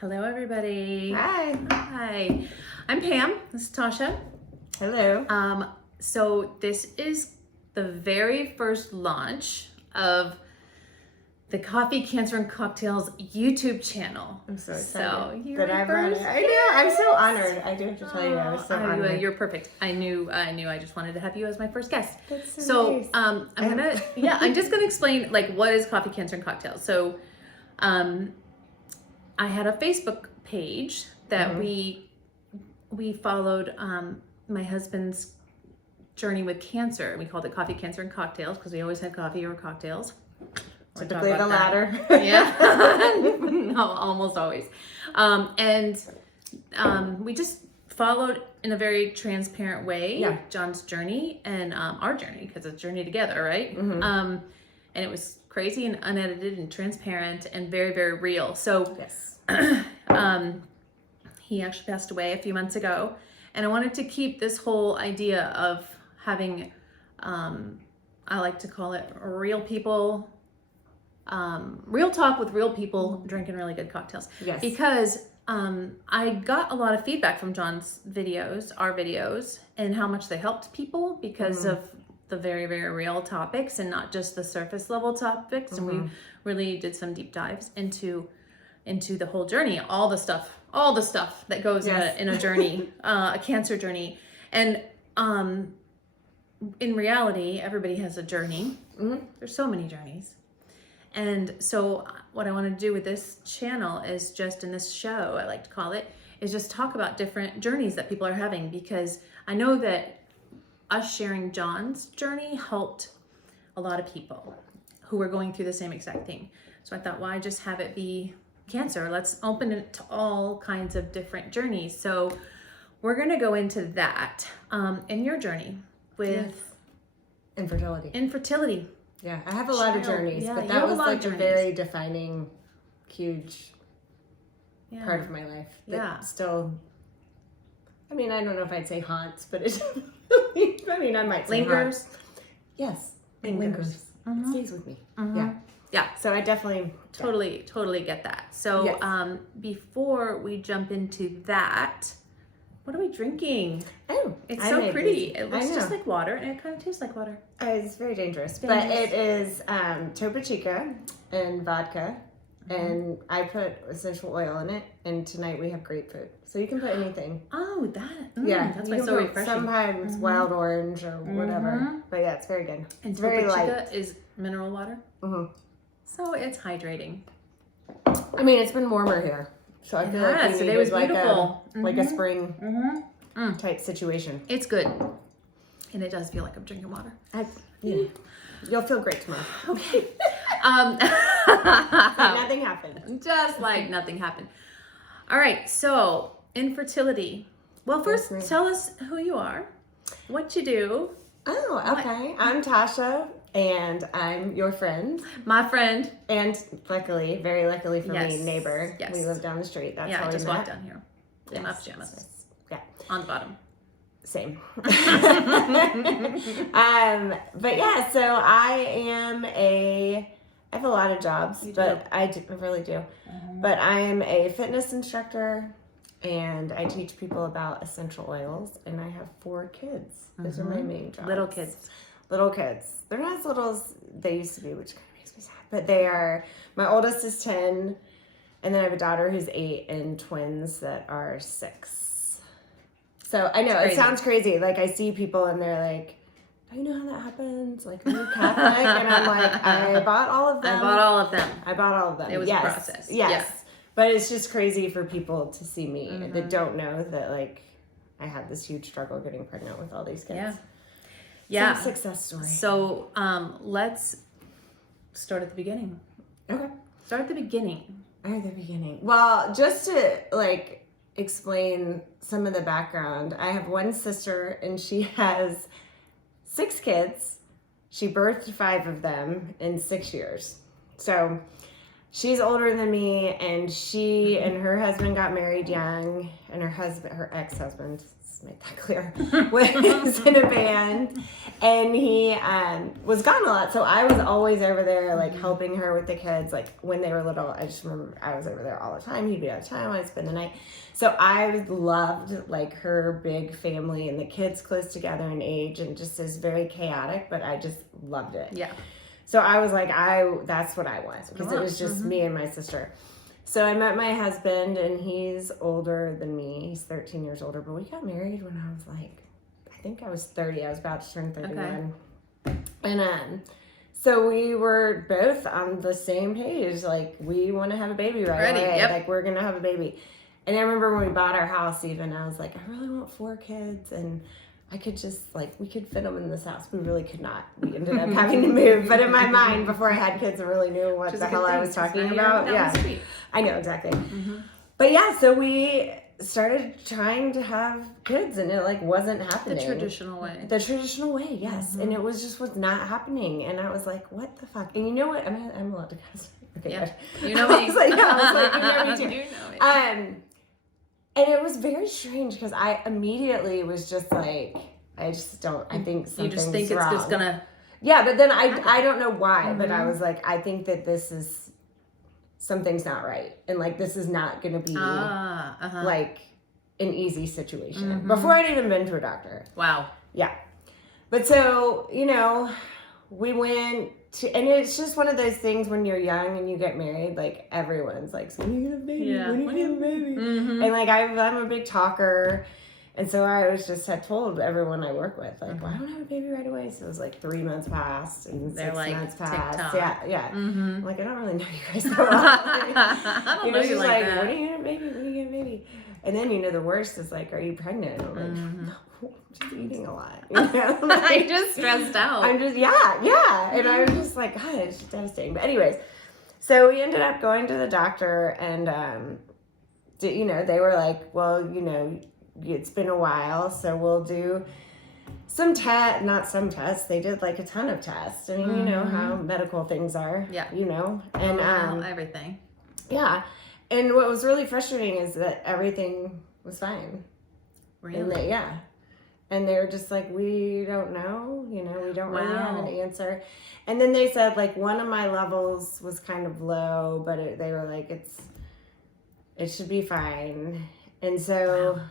Hello, everybody. Hi. Hi. I'm Pam. This is Tasha. Hello. So this is the very first launch of the Coffee, Cancer, and Cocktails YouTube channel. I'm so excited So you're that I'm on first. it. I know. I'm so honored. I do have to tell you, I was so honored. You're perfect. I knew. I just wanted to have you as my first guest. That's so nice. I'm just gonna explain like what is Coffee, Cancer, and Cocktails. So, I had a Facebook page that we followed my husband's journey with cancer. We called it Coffee, Cancer, and Cocktails because we always had coffee or cocktails. Typically the latter. Yeah. No, almost always. We just followed in a very transparent way John's journey and our journey, because it's a journey together, right? Mm-hmm. And it was crazy and unedited and transparent and very, very real. So yes. He actually passed away a few months ago, and I wanted to keep this whole idea of having, I like to call it real people, real talk with real people drinking really good cocktails. Yes. Because I got a lot of feedback from John's videos, our videos, and how much they helped people because of the very, very real topics and not just the surface level topics. And we really did some deep dives into the whole journey, all the stuff that goes in a journey, a cancer journey. And in reality, everybody has a journey. There's so many journeys. And so what I want to do with this channel is just, in this show, I like to call it, is just talk about different journeys that people are having, because I know that us sharing John's journey helped a lot of people who were going through the same exact thing. So I thought, why just have it be cancer? Let's open it to all kinds of different journeys. So we're going to go into that in your journey with infertility. Yeah, I have a lot of journeys, but that was like a very defining, huge part of my life. That still, I mean, I don't know if I'd say haunts, but it, I mean, I might say lingers. Haunts. Yes, it lingers. It stays with me. Yeah. So I definitely totally get that. So before we jump into that, what are we drinking? Oh, it's so pretty. It looks just like water, and it kind of tastes like water. It's very dangerous. But it is Topo Chico and vodka, and I put essential oil in it. And tonight we have grapefruit, so you can put anything. Oh, that's why it's so refreshing. Sometimes wild orange or whatever. But yeah, it's very good. And it's very light. light. Is mineral water, so it's hydrating. I mean, it's been warmer here. So I feel like today was like a spring type situation. It's good, and it does feel like I'm drinking water. You'll feel great tomorrow. Okay. Nothing happened. Just like nothing happened. All right. So infertility. Well, first tell us who you are, what you do. Oh, okay. I'm Tasha. And I'm your friend. My friend. And luckily, very luckily for me, neighbor. Yes. We live down the street. That's how I we just met. walked down here. In my pajamas. Yeah. On the bottom. Same. But yeah, so I have a lot of jobs, I really do. But I am a fitness instructor, and I teach people about essential oils, and I have 4 kids. Those are my main jobs. Little kids. They're not as little as they used to be, which kind of makes me sad. But they are, my oldest is 10, and then I have a daughter who's 8 and twins that are 6. So I know, it sounds crazy. Like, I see people and they're like, do you know how that happens? Like, are you Catholic? And I'm like, I bought all of them. I bought all of them. It was a process. Yes. But it's just crazy for people to see me that don't know that, like, I had this huge struggle getting pregnant with all these kids. Yeah. Some success story. So let's start at the beginning. Okay. Start at the beginning. Well, just to like explain some of the background, I have one sister and she has 6 kids. She birthed 5 of them in 6 years. So she's older than me, and she and her husband got married young, and her ex-husband, let's make that clear, was in a band, and he was gone a lot. So I was always over there, like helping her with the kids. Like when they were little, I just remember I was over there all the time. He'd be out of town. I'd spend the night. So I loved like her big family and the kids close together in age, and just is very chaotic, but I just loved it. Yeah. So I was like, that's what I want, because it was just me and my sister. So I met my husband, and he's older than me. He's 13 years older, but we got married when I was like, I think I was 30. I was about to turn 31. Okay. And so we were both on the same page. Like, we want to have a baby right away. Yep. Like, we're going to have a baby. And I remember when we bought our house even, I was like, I really want 4 kids. And I could just, like, we could fit them in this house. We really could not. We ended up having to move. But in my mind, before I had kids, I really knew what the hell I was talking about. Yeah, I know, exactly. Mm-hmm. But yeah, so we started trying to have kids, and it, like, wasn't happening. The traditional way. The traditional way, yes. Mm-hmm. And it was not happening. And I was like, what the fuck? And you know what? I'm allowed to cuss. Okay, yeah. Good. You know me. I was like, you know me too. You know me. And it was very strange, because I immediately was just like, I just don't, I think something's wrong. You just think it's just gonna... Yeah, but then I don't know why, but I was like, I think that something's not right. And like, this is not gonna be like an easy situation. Mm-hmm. Before I'd even been to a doctor. Wow. Yeah. But so, we went to, and it's just one of those things when you're young and you get married, like everyone's like, so when are you gonna have a baby? Yeah. When are you gonna have a baby? Mm-hmm. And like, I'm a big talker. And so I had told everyone I work with, like, well, I don't have a baby right away. So it was like 3 months passed and they're 6 like, months passed. TikTok. Yeah. Mm-hmm. I'm like, I don't really know you guys so well. I don't know you like that. When are you gonna have a baby? When are you gonna have a baby? And then, the worst is like, are you pregnant? I'm like, no, I'm just eating a lot. Like, I'm just stressed out. I'm just, yeah. And I was just like, God, it's just devastating. But anyways, so we ended up going to the doctor, and, they were like, well, it's been a while, so we'll do some not some tests. They did like a ton of tests. I mean, you know how medical things are. Yeah. And everything. Yeah. And what was really frustrating is that everything was fine. Really? And they were just like, we don't know, we don't really have an answer. And then they said, like, one of my levels was kind of low, but they were like, it should be fine. And so... Wow.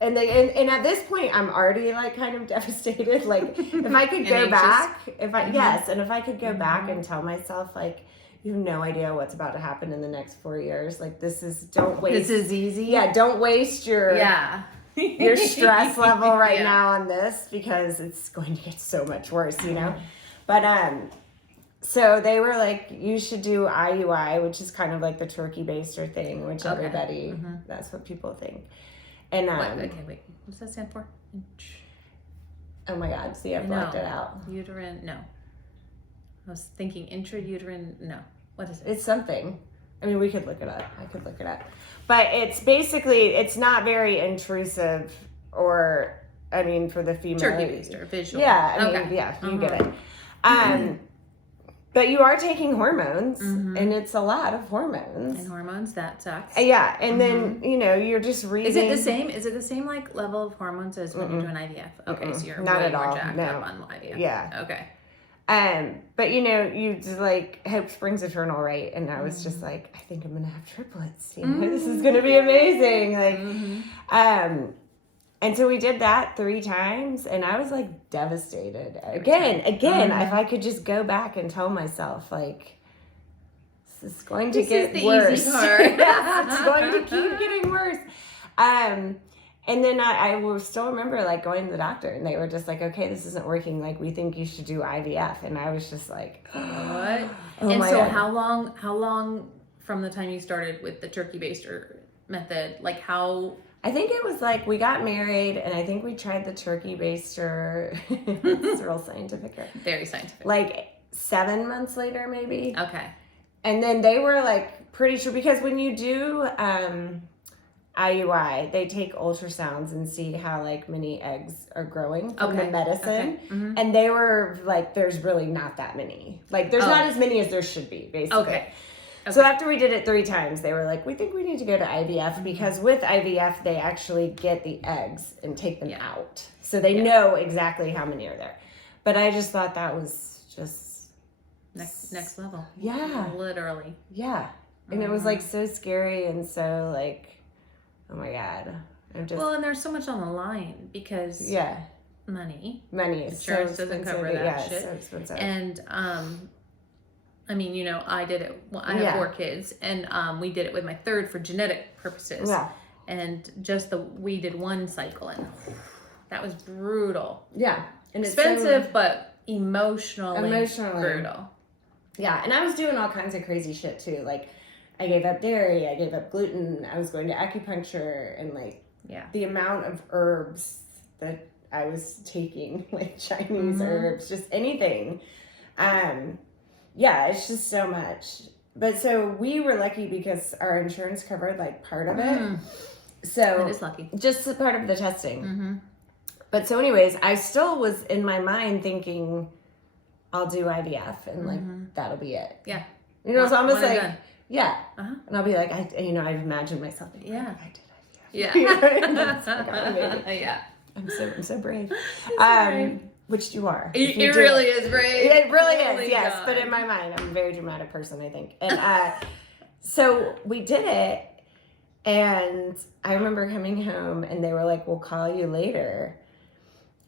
And at this point, I'm already like kind of devastated. Like, if I could go back, and if I could go back and tell myself, like, you have no idea what's about to happen in the next 4 years. Like, don't waste. This is easy. Yeah, don't waste your stress level right now on this, because it's going to get so much worse, But so they were like, you should do IUI, which is kind of like the turkey baster thing, which everybody, that's what people think. And wait. What's that stand for? Oh my God! See, I blocked it out. Uterine? No. I was thinking intrauterine. No. What is it? It's something. I mean, we could look it up. I could look it up. But it's basically, it's not very intrusive, or I mean, for the female. Turkey baster, visual. Yeah. You get it. But you are taking hormones, and it's a lot of hormones. And hormones, that sucks. Yeah, and then, you're just reading. Is it the same like level of hormones as when you're doing IVF? Okay, so you're not way at more all. jacked up on IVF. Yeah. Okay. But you just like, hope springs eternal, right? And I was just like, I think I'm gonna have triplets. This is gonna be amazing. Like, and so we did that 3 times, and I was like devastated. Again, if I could just go back and tell myself, like, this is going to get worse. Easy part. It's going to keep getting worse. And then I will still remember like going to the doctor, and they were just like, okay, this isn't working. Like, we think you should do IVF. And I was just like, what? And so God. How long from the time you started with the turkey baster method, like how... I think it was like we got married, and I think we tried the turkey baster. It's real scientific. Very scientific. Like 7 months later, maybe. Okay. And then they were like pretty sure, because when you do IUI, they take ultrasounds and see how like many eggs are growing from the medicine. Okay. And they were like, there's really not that many. Like, there's not as many as there should be, basically. So after we did it 3 times, they were like, we think we need to go to IVF because with IVF, they actually get the eggs and take them out. So they know exactly how many are there. But I just thought that was just... Next level. Yeah. Literally. Yeah. And it was like so scary and so like, oh my God. Well, and there's so much on the line because money is insurance so doesn't cover that shit. So expensive. And I mean, you know, I did it. Well, I have 4 kids, and we did it with my 3rd for genetic purposes. Yeah. And just we did 1 cycle, and that was brutal. Yeah. And expensive, but emotionally brutal. Yeah, and I was doing all kinds of crazy shit too. Like, I gave up dairy, I gave up gluten, I was going to acupuncture, and like the amount of herbs that I was taking, like Chinese herbs, just anything. Yeah, it's just so much. But so we were lucky because our insurance covered like part of it. So that is lucky. Just a part of the testing. But so anyways, I still was in my mind thinking I'll do IVF and like that'll be it. Yeah. You know, it's almost like and I'll be like, I imagine myself being like, I did IVF. Yeah. I'm so brave. Which you are. It really is brave. It really is, yes. God. But in my mind, I'm a very dramatic person, I think. And so we did it, and I remember coming home, and they were like, we'll call you later.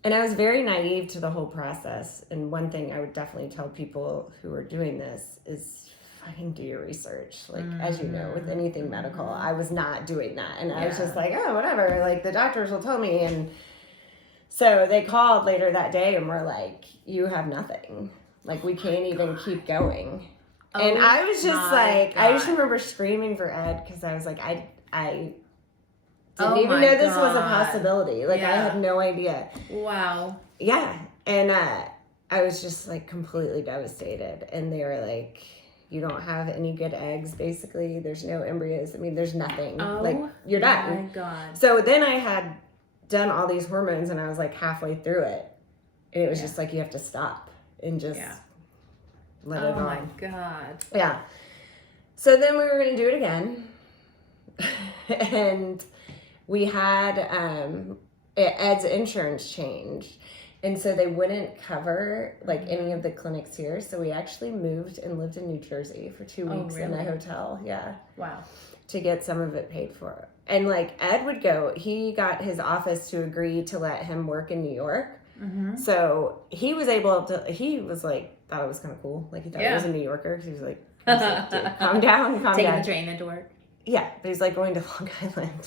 And I was very naive to the whole process. And one thing I would definitely tell people who are doing this is fucking do your research. Like, as you know, with anything medical, I was not doing that. And I was just like, oh, whatever. Like, the doctors will tell me. And so they called later that day and were like, you have nothing. Like, we can't even keep going. And I was just like, God. I just remember screaming for Ed because I was like, I didn't even know this was a possibility. Like, I had no idea. Wow. Yeah. And I was just like completely devastated. And they were like, you don't have any good eggs, basically. There's no embryos. I mean, there's nothing. Like, you're done. Oh my God. So then I had done all these hormones and I was like halfway through it. And it was just like, you have to stop and just let it go. Oh my God. Yeah. So then we were going to do it again. And we had Ed's insurance changed. And so they wouldn't cover like any of the clinics here. So we actually moved and lived in New Jersey for 2 weeks in a hotel. Yeah. Wow. To get some of it paid for. And like Ed would go, he got his office to agree to let him work in New York. So he was able to, he was like, thought it was kind of cool. Like he thought he was a New Yorker. He was like, dude, calm down, calm down. Taking the train into work. Yeah, but he's like going to Long Island.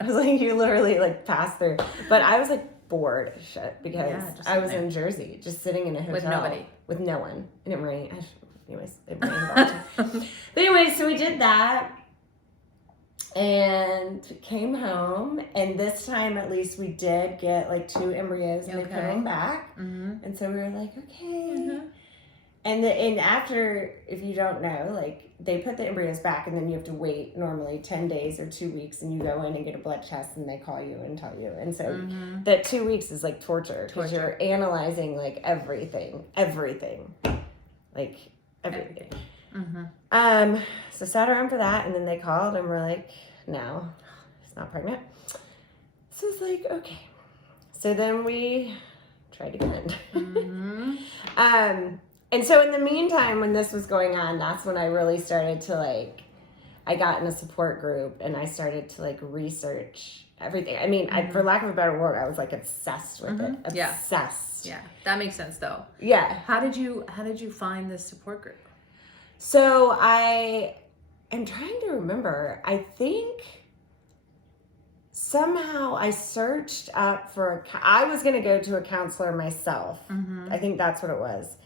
I was like, you literally like pass through. But I was like bored as shit because I was in Jersey, just sitting in a hotel. With nobody. With no one. And it rained. Anyways, it rained all the time. But anyway, so we did that. And came home, and this time at least we did get like 2 embryos, and they put them back. And so we were like, okay. And after, if you don't know, like they put the embryos back, and then you have to wait normally 10 days or 2 weeks, and you go in and get a blood test, and they call you and tell you. And so that 2 weeks is like torture because you're analyzing like everything, like everything. So sat around for that, and then they called and were like, no, it's not pregnant. So it's like, okay. So then we tried again. And so in the meantime, when this was going on, that's when I really started to like, I got in a support group and I started to like research everything. I mean, for lack of a better word, I was like obsessed with it. Obsessed. Yeah, that makes sense though. Yeah. How did you find this support group? So I am trying to remember. I think somehow I searched up for, I was going to go to a counselor myself. I think that's what it was.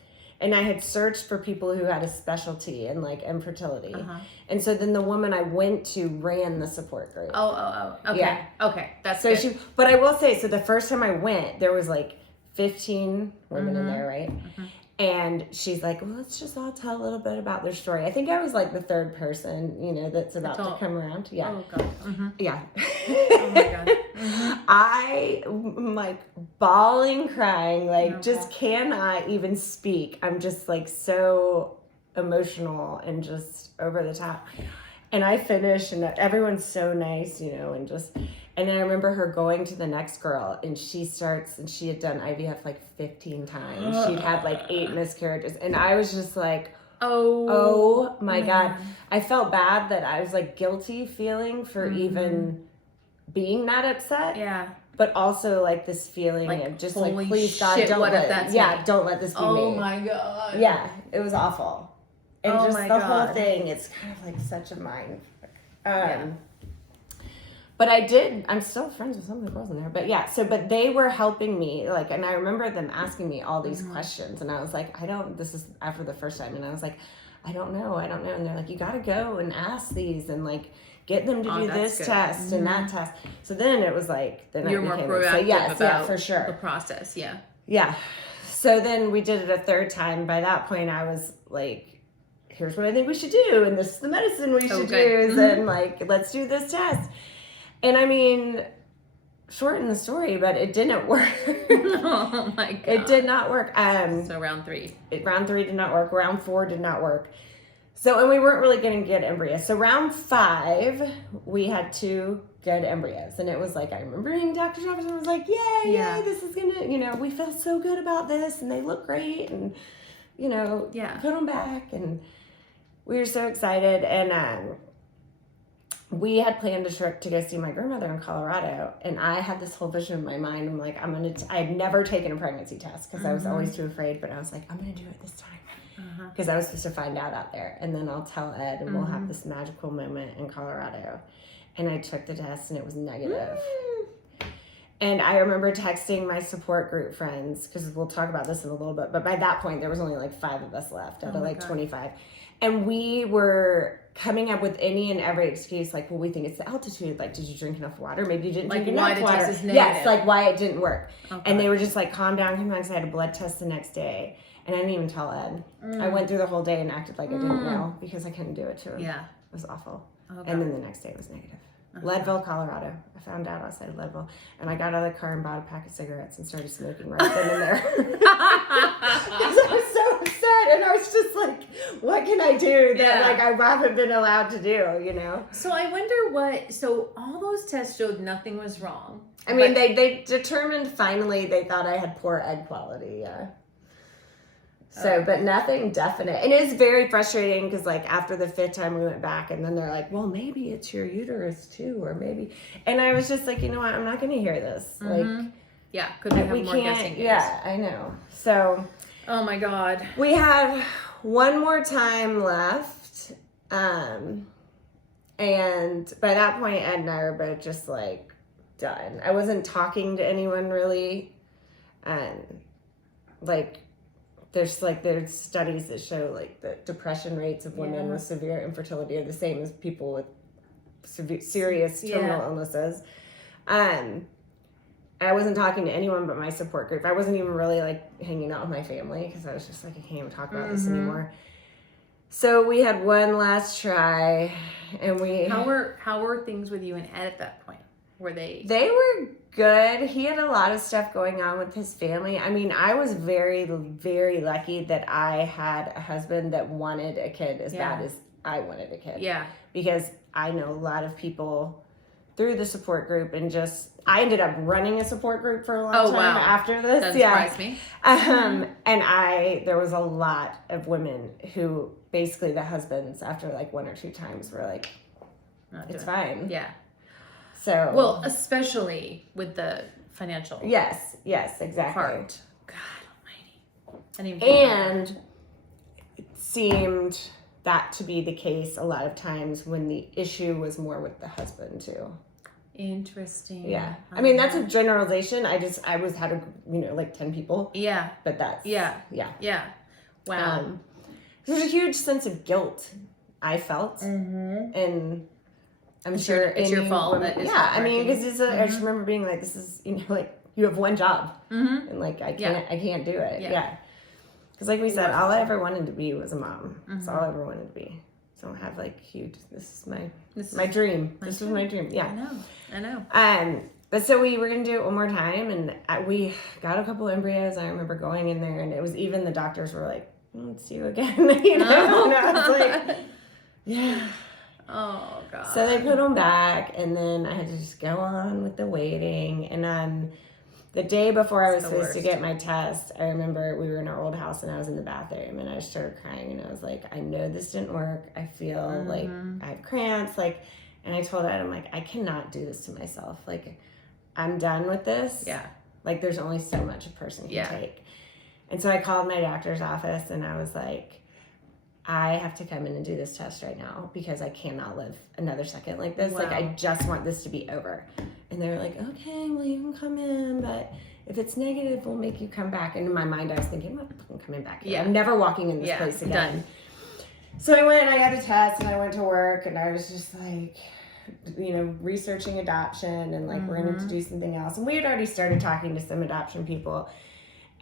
And I had searched for people who had a specialty in like infertility. And so then the woman I went to ran the support group. Okay. Yeah. Okay. That's so good. But I will say, so the first time I went, there was like 15 women in there, right? And she's like, well, let's just all tell a little bit about their story. I think I was like the 3rd person, you know, that's about to come around. Yeah. Oh, God. Yeah. Oh, my God. I'm like bawling, crying, like just cannot even speak. I'm just like so emotional and just over the top. And I finished, and everyone's so nice, you know, and then I remember her going to the next girl, and she had done IVF like 15 times. She'd had like 8 miscarriages, and I was just like, oh my God. I felt bad that I was like guilty feeling for even being that upset. Yeah. But also like this feeling of just like, please God, shit, don't what if let that's don't let this be me. Oh my God. Yeah, it was awful. And Oh just my the God. whole thing, it's kind of like such a mind. But I'm still friends with some of the girls in there. But yeah, but they were helping me, like, and I remember them asking me all these questions, and I was like, this is after the first time, and I was like, I don't know. And they're like, you gotta go and ask these, and like, get them to do this test and that test. So then it was like, then You're more proactive about for sure. the process, yeah. Yeah. So then we did it a third time. By that point, I was like, here's what I think we should do, and this is the medicine we should use, and like, let's do this test. And I mean, shorten the story, but it didn't work. Oh my God. It did not work. So round 3. Round 3 did not work. Round 4 did not work. So, and we weren't really going to get embryos. So round 5, we had 2 good embryos. And it was like, I remember being Dr. Jefferson was like, yay, this is going to, you know, we feel so good about this, and they look great, and, you know, put them back. And we were so excited. And we had planned a trip to go see my grandmother in Colorado. And I had this whole vision in my mind. I'm like, I had never taken a pregnancy test because I was always too afraid. But I was like, I'm going to do it this time. Because I was supposed to find out there, and then I'll tell Ed, and we'll have this magical moment in Colorado. And I took the test, and it was negative. And I remember texting my support group friends, because we'll talk about this in a little bit, but by that point there was only like 5 of us left out of like 25, and we were coming up with any and every excuse, like, well, we think it's the altitude, like, did you drink enough water? Maybe you didn't drink enough water. Test is negative. Yes, like why it didn't work. And they were just like, calm down, because I had a blood test the next day. And I didn't even tell Ed. I went through the whole day and acted like I didn't know, because I couldn't do it to him. Yeah. It was awful. And then the next day it was negative. Leadville, Colorado. I found out outside of Leadville. And I got out of the car and bought a pack of cigarettes and started smoking right then and there. Because I was so upset. And I was just like, what can I do that like I haven't been allowed to do, you know? So I wonder so all those tests showed nothing was wrong. I mean, they determined finally they thought I had poor egg quality, yeah. So, but nothing definite. And it's very frustrating because, like, after the 5th time we went back, and then they're like, well, maybe it's your uterus too, or maybe. And I was just like, you know what? I'm not going to hear this. Like, could we have more guessing games? Yeah, I know. So, oh my God. We had one more time left. And by that point, Ed and I were both just like done. I wasn't talking to anyone really. There's studies that show like the depression rates of women with severe infertility are the same as people with serious terminal illnesses. I wasn't talking to anyone but my support group. I wasn't even really like hanging out with my family because I was just like, I can't even talk about this anymore. So we had one last try, and How were things with you and Ed at that point? Were they? They were good. He had a lot of stuff going on with his family. I mean, I was very, very lucky that I had a husband that wanted a kid as bad as I wanted a kid. Yeah. Because I know a lot of people through the support group, and I ended up running a support group for a long time after this. That surprised me. And there was a lot of women who basically the husbands after like 1 or 2 times were like, it's fine. Yeah. So, well, especially with the financial. Yes, exactly. Part. God almighty. And it seemed that to be the case a lot of times when the issue was more with the husband too. Interesting. Yeah. I mean, that's a generalization. I had like 10 people. Yeah. But that's. Yeah. Wow. There's a huge sense of guilt I felt. And I'm sure it's your fault. I mean, because I just remember being like, this is, like, you have one job. And like, I can't do it. Yeah. Because like we said, all I ever wanted to be was a mom. That's all I ever wanted to be. So I have like huge, this is my dream. This was my dream. Yeah. I know. But so we were going to do it one more time, and we got a couple embryos. I remember going in there, and it was even the doctors were like, won't see you again. You know? And I was like, yeah. Oh, God. So they put them back, and then I had to just go on with the waiting. And the day before I was supposed to get my test, I remember we were in our old house, and I was in the bathroom, and I started crying, and I was like, I know this didn't work. I feel like I have cramps. Like, and I told Ed, I'm like, I cannot do this to myself. Like, I'm done with this. Yeah. Like, there's only so much a person can take. And so I called my doctor's office, and I was like, I have to come in and do this test right now because I cannot live another second like this. Wow. Like, I just want this to be over. And they were like, okay, well, you can come in, but if it's negative, we'll make you come back. And in my mind, I was thinking, I'm not fucking coming back here. I'm never walking in this place again. Done. So I went and I got a test, and I went to work, and I was just like, you know, researching adoption, and like, we're going to do something else. And we had already started talking to some adoption people.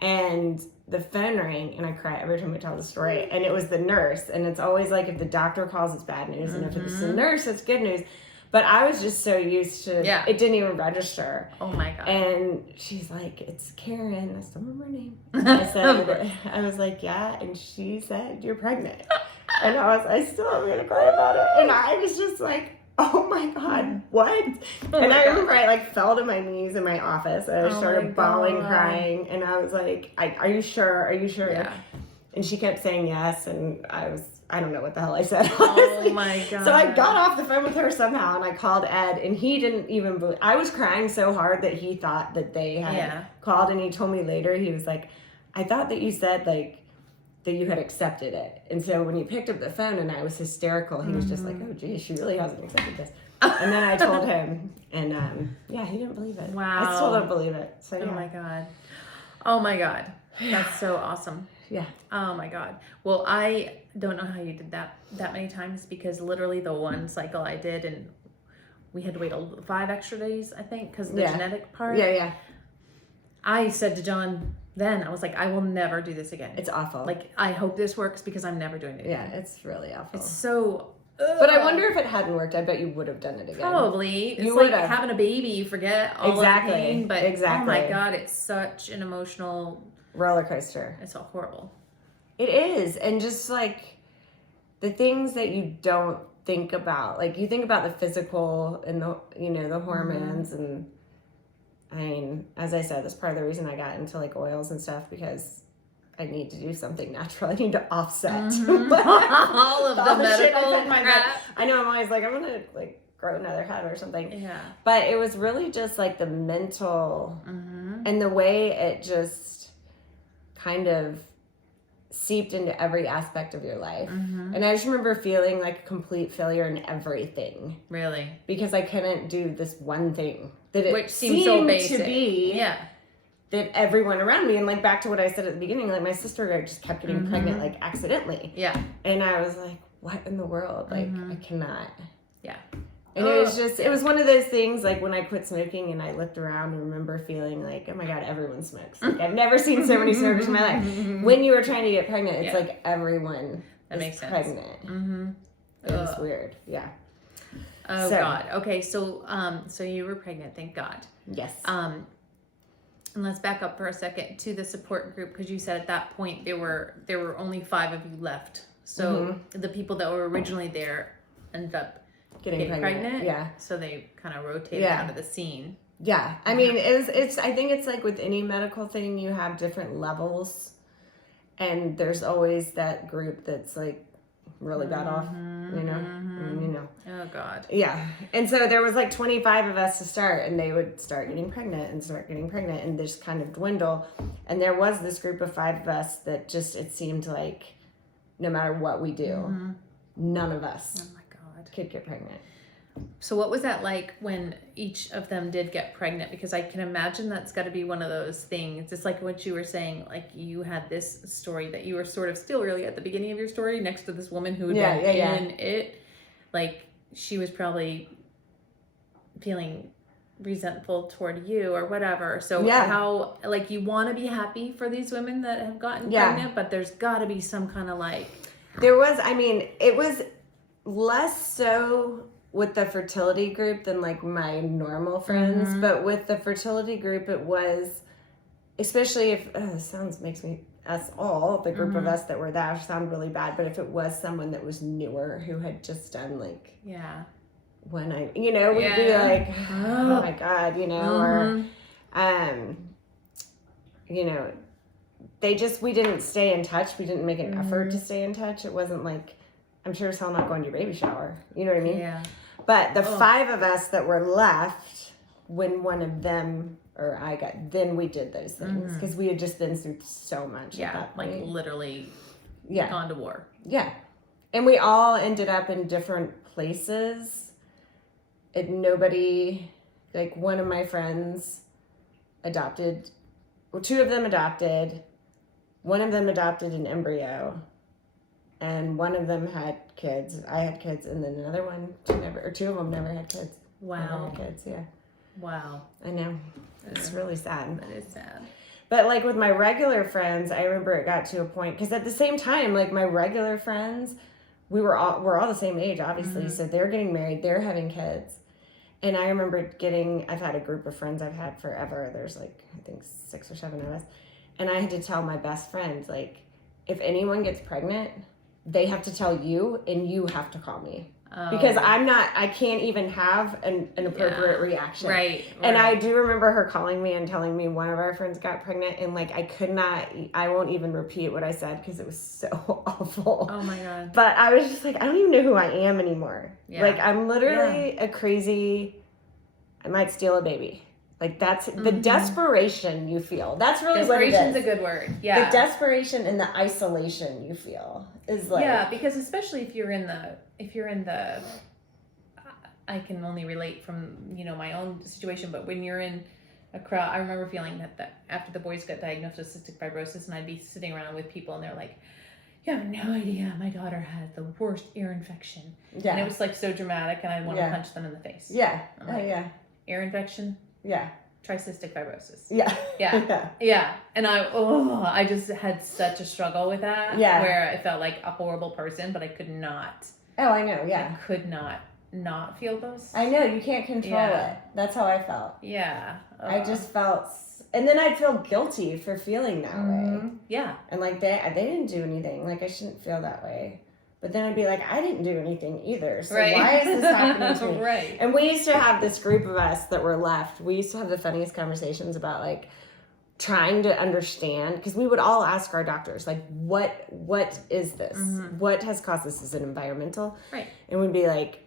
And the phone rang, and I cry every time I tell the story. And it was the nurse. And it's always like, if the doctor calls, it's bad news. And if it's the nurse, it's good news. But I was just so used to it didn't even register. Oh my God. And she's like, it's Karen. I still remember her name. I was like, yeah. And she said, you're pregnant. And I still am going to cry about it. And I was just like, oh my God, what? And I remember I like fell to my knees in my office, and I started bawling, crying. And I was like, are you sure? Are you sure? Yeah. And she kept saying yes. And I don't know what the hell I said, honestly. Oh my God. So I got off the phone with her somehow, and I called Ed, and he didn't even believe. I was crying so hard that he thought that they had called, and he told me later, he was like, I thought that you said like that you had accepted it. And so when you picked up the phone and I was hysterical, he was just like, oh geez, she really hasn't accepted this. And then I told him, and he didn't believe it. Wow. I still don't believe it. So Oh my God. Oh my God. That's so awesome. Yeah. Oh my God. Well, I don't know how you did that many times, because literally the one cycle I did, and we had to wait 5 extra days, I think, because of the genetic part. Yeah. I said to John then, I was like, I will never do this again. It's awful. Like, I hope this works, because I'm never doing it again. Yeah, it's really awful. It's so... But I wonder if it hadn't worked, I bet you would have done it again. Probably. It's like having a baby, you forget all of the pain. But oh my God, it's such an emotional... roller coaster. It's all horrible. It is. And just like the things that you don't think about. Like, you think about the physical and the, you know, the hormones. And I mean, as I said, that's part of the reason I got into like oils and stuff, because I need to do something natural. I need to offset all of the medical crap. I know, I'm always like, I'm going to like grow another head or something. Yeah. But it was really just like the mental and the way it just kind of seeped into every aspect of your life. And I just remember feeling like a complete failure in everything. Really? Because I couldn't do this one thing that it which seemed so basic to be. Yeah. That everyone around me, and like back to what I said at the beginning, like my sister just kept getting pregnant like accidentally. Yeah. And I was like, what in the world? Like, I cannot. Yeah. And it was one of those things, like when I quit smoking and I looked around and remember feeling like, oh my God, everyone smokes. Like, I've never seen so many smokers in my life. When you were trying to get pregnant, it's like everyone is pregnant. It was weird. Yeah. Oh God. Okay. So you were pregnant. Thank God. Yes. And let's back up for a second to the support group, because you said at that point there were only 5 of you left. So the people that were originally there ended up getting pregnant. Yeah. So they kind of rotated out of the scene. Yeah. I mean, it's I think it's like with any medical thing, you have different levels, and there's always that group that's like really bad off, you know. Oh God. Yeah. And so there was like 25 of us to start, and they would start getting pregnant and just kind of dwindle. And there was this group of 5 of us that just, it seemed like no matter what we do, none of us could get pregnant. So what was that like when each of them did get pregnant? Because I can imagine that's got to be one of those things. Just like what you were saying, like you had this story that you were sort of still really at the beginning of your story next to this woman who had been in it. Like she was probably feeling resentful toward you or whatever. So how, like, you want to be happy for these women that have gotten pregnant, but there's got to be some kind of like... There was, I mean, it was less so with the fertility group than like my normal friends, but with the fertility group it was, especially if us all, the group of us that were there, sound really bad, but if it was someone that was newer who had just done like we'd be like, oh my God, or we didn't stay in touch. We didn't make an effort to stay in touch. It wasn't like, I'm sure as hell not going to your baby shower. You know what I mean? Yeah. But the 5 of us that were left, when one of them then we did those things because we had just been through so much. Yeah, at that point. Like literally gone to war. Yeah. And we all ended up in different places. Nobody, like one of my friends adopted, 2 of them adopted, one of them adopted an embryo, and one of them had kids. I had kids, and then another one, 2 of them never had kids. Wow. Never had kids, yeah. Wow. I know. It's really sad. That is sad. But like with my regular friends, I remember it got to a point, because at the same time, like my regular friends, we're all the same age, obviously. So they're getting married, they're having kids. And I remember I've had a group of friends I've had forever. There's like, I think 6 or 7 of us. And I had to tell my best friends, like, if anyone gets pregnant, they have to tell you, and you have to call me. Because I can't even have an appropriate reaction. Right. And I do remember her calling me and telling me one of our friends got pregnant, and like I won't even repeat what I said because it was so awful. Oh my God. But I was just like, I don't even know who I am anymore. Yeah. Like I'm literally a crazy, I might steal a baby. Like that's the desperation you feel. That's really what it is. Desperation's a good word. Yeah. The desperation and the isolation you feel is like. Yeah, because especially if you're in the, I can only relate from, my own situation, but when you're in a crowd, I remember feeling that after the boys got diagnosed with cystic fibrosis, and I'd be sitting around with people and they're like, you have no idea, my daughter had the worst ear infection. Yeah. And it was like so dramatic, and I want to punch them in the face. Yeah. Like, ear infection? Yeah. Try cystic fibrosis. Yeah. Yeah. Yeah. And I just had such a struggle with that. Yeah. Where I felt like a horrible person, but I could not. Oh, I know. Yeah. I could not feel those. I know. You can't control it. That's how I felt. Yeah. I just felt, and then I'd feel guilty for feeling that way. Yeah. And like they didn't do anything. Like I shouldn't feel that way. But then I'd be like, I didn't do anything either. So why is this happening to me? Right. And we used to have this group of us that were left. We used to have the funniest conversations about like trying to understand, because we would all ask our doctors, like, what is this? What has caused this? Is it environmental? Right. And we'd be like,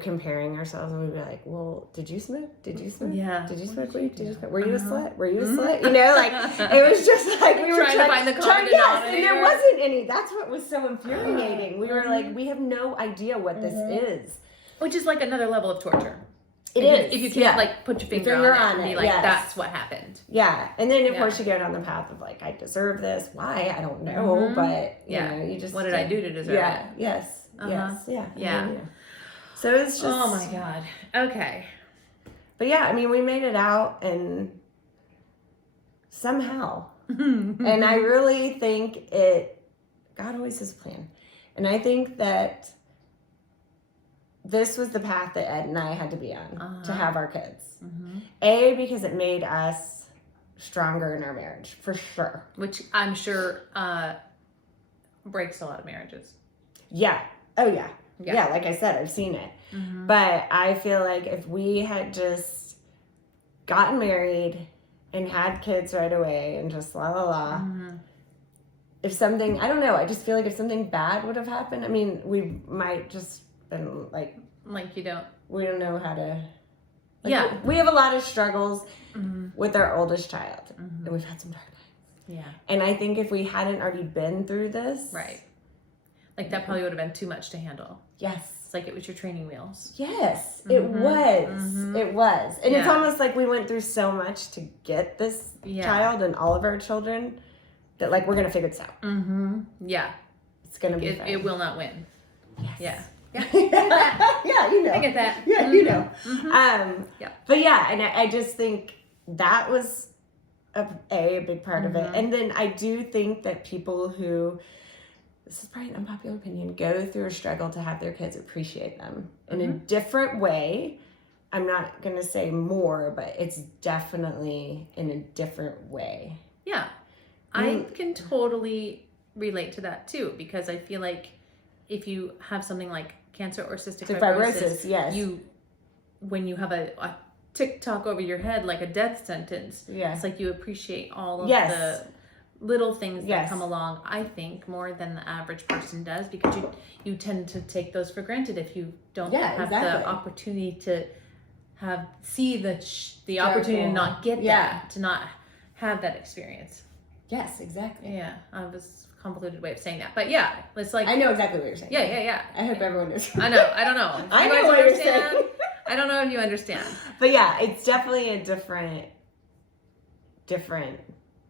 comparing ourselves, and we'd be like, well, did you smoke? Did you smoke? Yeah. Did you smoke weed? Did you smoke? Were you a slut? Were you a slut? Like, it was just like, we were trying to find the common denominator. Yes, and there wasn't any. That's what was so infuriating. We were like, we have no idea what this is. Which is like another level of torture. It is. If you can't like put your finger on it and be like, that's what happened. Yeah. And then of course you go down the path of like, I deserve this. Why? I don't know. But you just, what did I do to deserve it? Yes. Yes. Yeah. Yeah. So it's just. Oh my God. Okay. But yeah, I mean, we made it out, and somehow, and I really think God always has a plan. And I think that this was the path that Ed and I had to be on to have our kids. Because it made us stronger in our marriage, for sure. Which I'm sure breaks a lot of marriages. Yeah. Oh yeah. Yeah, like I said, I've seen it. But I feel like if we had just gotten married and had kids right away and just if something, I don't know, I just feel like if something bad would have happened, I mean, we might just been like we don't know how to, we have a lot of struggles with our oldest child, and we've had some dark nights. Yeah. And I think if we hadn't already been through this. Right. Like that probably would have been too much to handle. Yes. It's like it was your training wheels. Yes, it was. It was. And it's almost like we went through so much to get this child and all of our children that like we're going to figure this out. Yeah. It's going to be fun. It will not win. Yes. Yeah. Yeah, you know. I get that. Yeah, you know. But yeah, and I just think that was a big part of it. And then I do think that people who, this is probably an unpopular opinion, go through a struggle to have their kids appreciate them in a different way. I'm not going to say more, but it's definitely in a different way. Yeah. I can totally relate to that too, because I feel like if you have something like cancer or cystic fibrosis, yes. When you have a tick-tock over your head, like a death sentence, it's like you appreciate all of the little things that come along, I think, more than the average person does, because you tend to take those for granted if you don't have the opportunity to see the opportunity to not get that, to not have that experience. Yes, exactly. Yeah, I was a convoluted way of saying that, but yeah, it's like I know exactly what you're saying. Yeah. I hope everyone knows. I know. I don't know. I know what you're saying. I don't know if you understand. But yeah, it's definitely a different dynamic.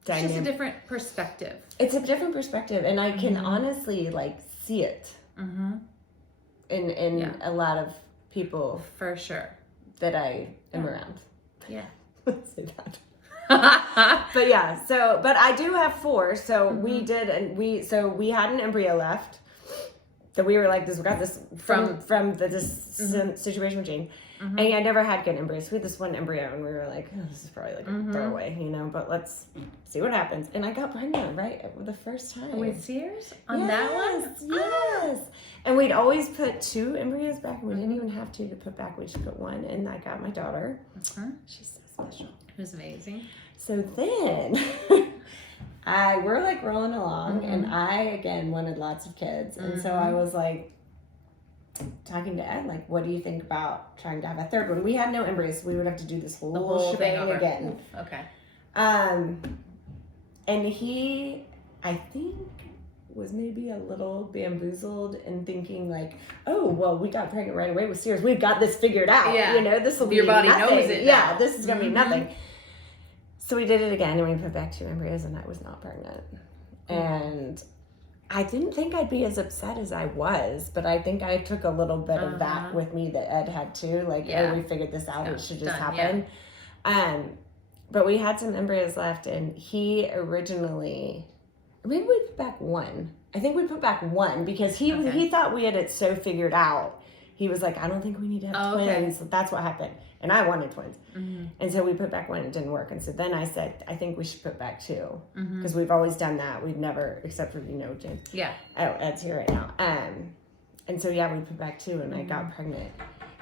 It's just a different perspective. It's a different perspective, and I can honestly like see it in a lot of people for sure that I am around. Yeah, let's say that. But yeah, but I do have 4. So we had an embryo left that we were like, we got this from this situation with Jane. And I never had good embryos. We had this one embryo, and we were like, oh, this is probably like a throwaway, but let's see what happens. And I got pregnant, right? The first time. With Sears? On that one? Yes. And we'd always put 2 embryos back, and we didn't even have to put back. We just put 1, and I got my daughter. She's so special. It was amazing. So then we're like rolling along, and I, again, wanted lots of kids. And so I was like, talking to Ed, like, what do you think about trying to have a 3rd one? We had no embryos, so we would have to do this whole shebang again. Okay. And he, I think, was maybe a little bamboozled in thinking like, oh, well, we got pregnant right away with Sears. We've got this figured out. Yeah. This will be your body nothing. knows it. Yeah, this is going to be nothing. So we did it again, and we put back 2 embryos, and I was not pregnant. And I didn't think I'd be as upset as I was, but I think I took a little bit of that with me that Ed had too. Like, oh, we figured this out. It should just happen. Yeah. But we had some embryos left, and he originally, maybe we put back 1. I think we put back 1 because he thought we had it so figured out. He was like, I don't think we need to have twins. So that's what happened. And I wanted twins. And so we put back 1, it didn't work. And so then I said, I think we should put back 2. Because we've always done that. We've never, except for, James. Yeah. Oh, Ed's here right now. And so, we put back 2, and I got pregnant.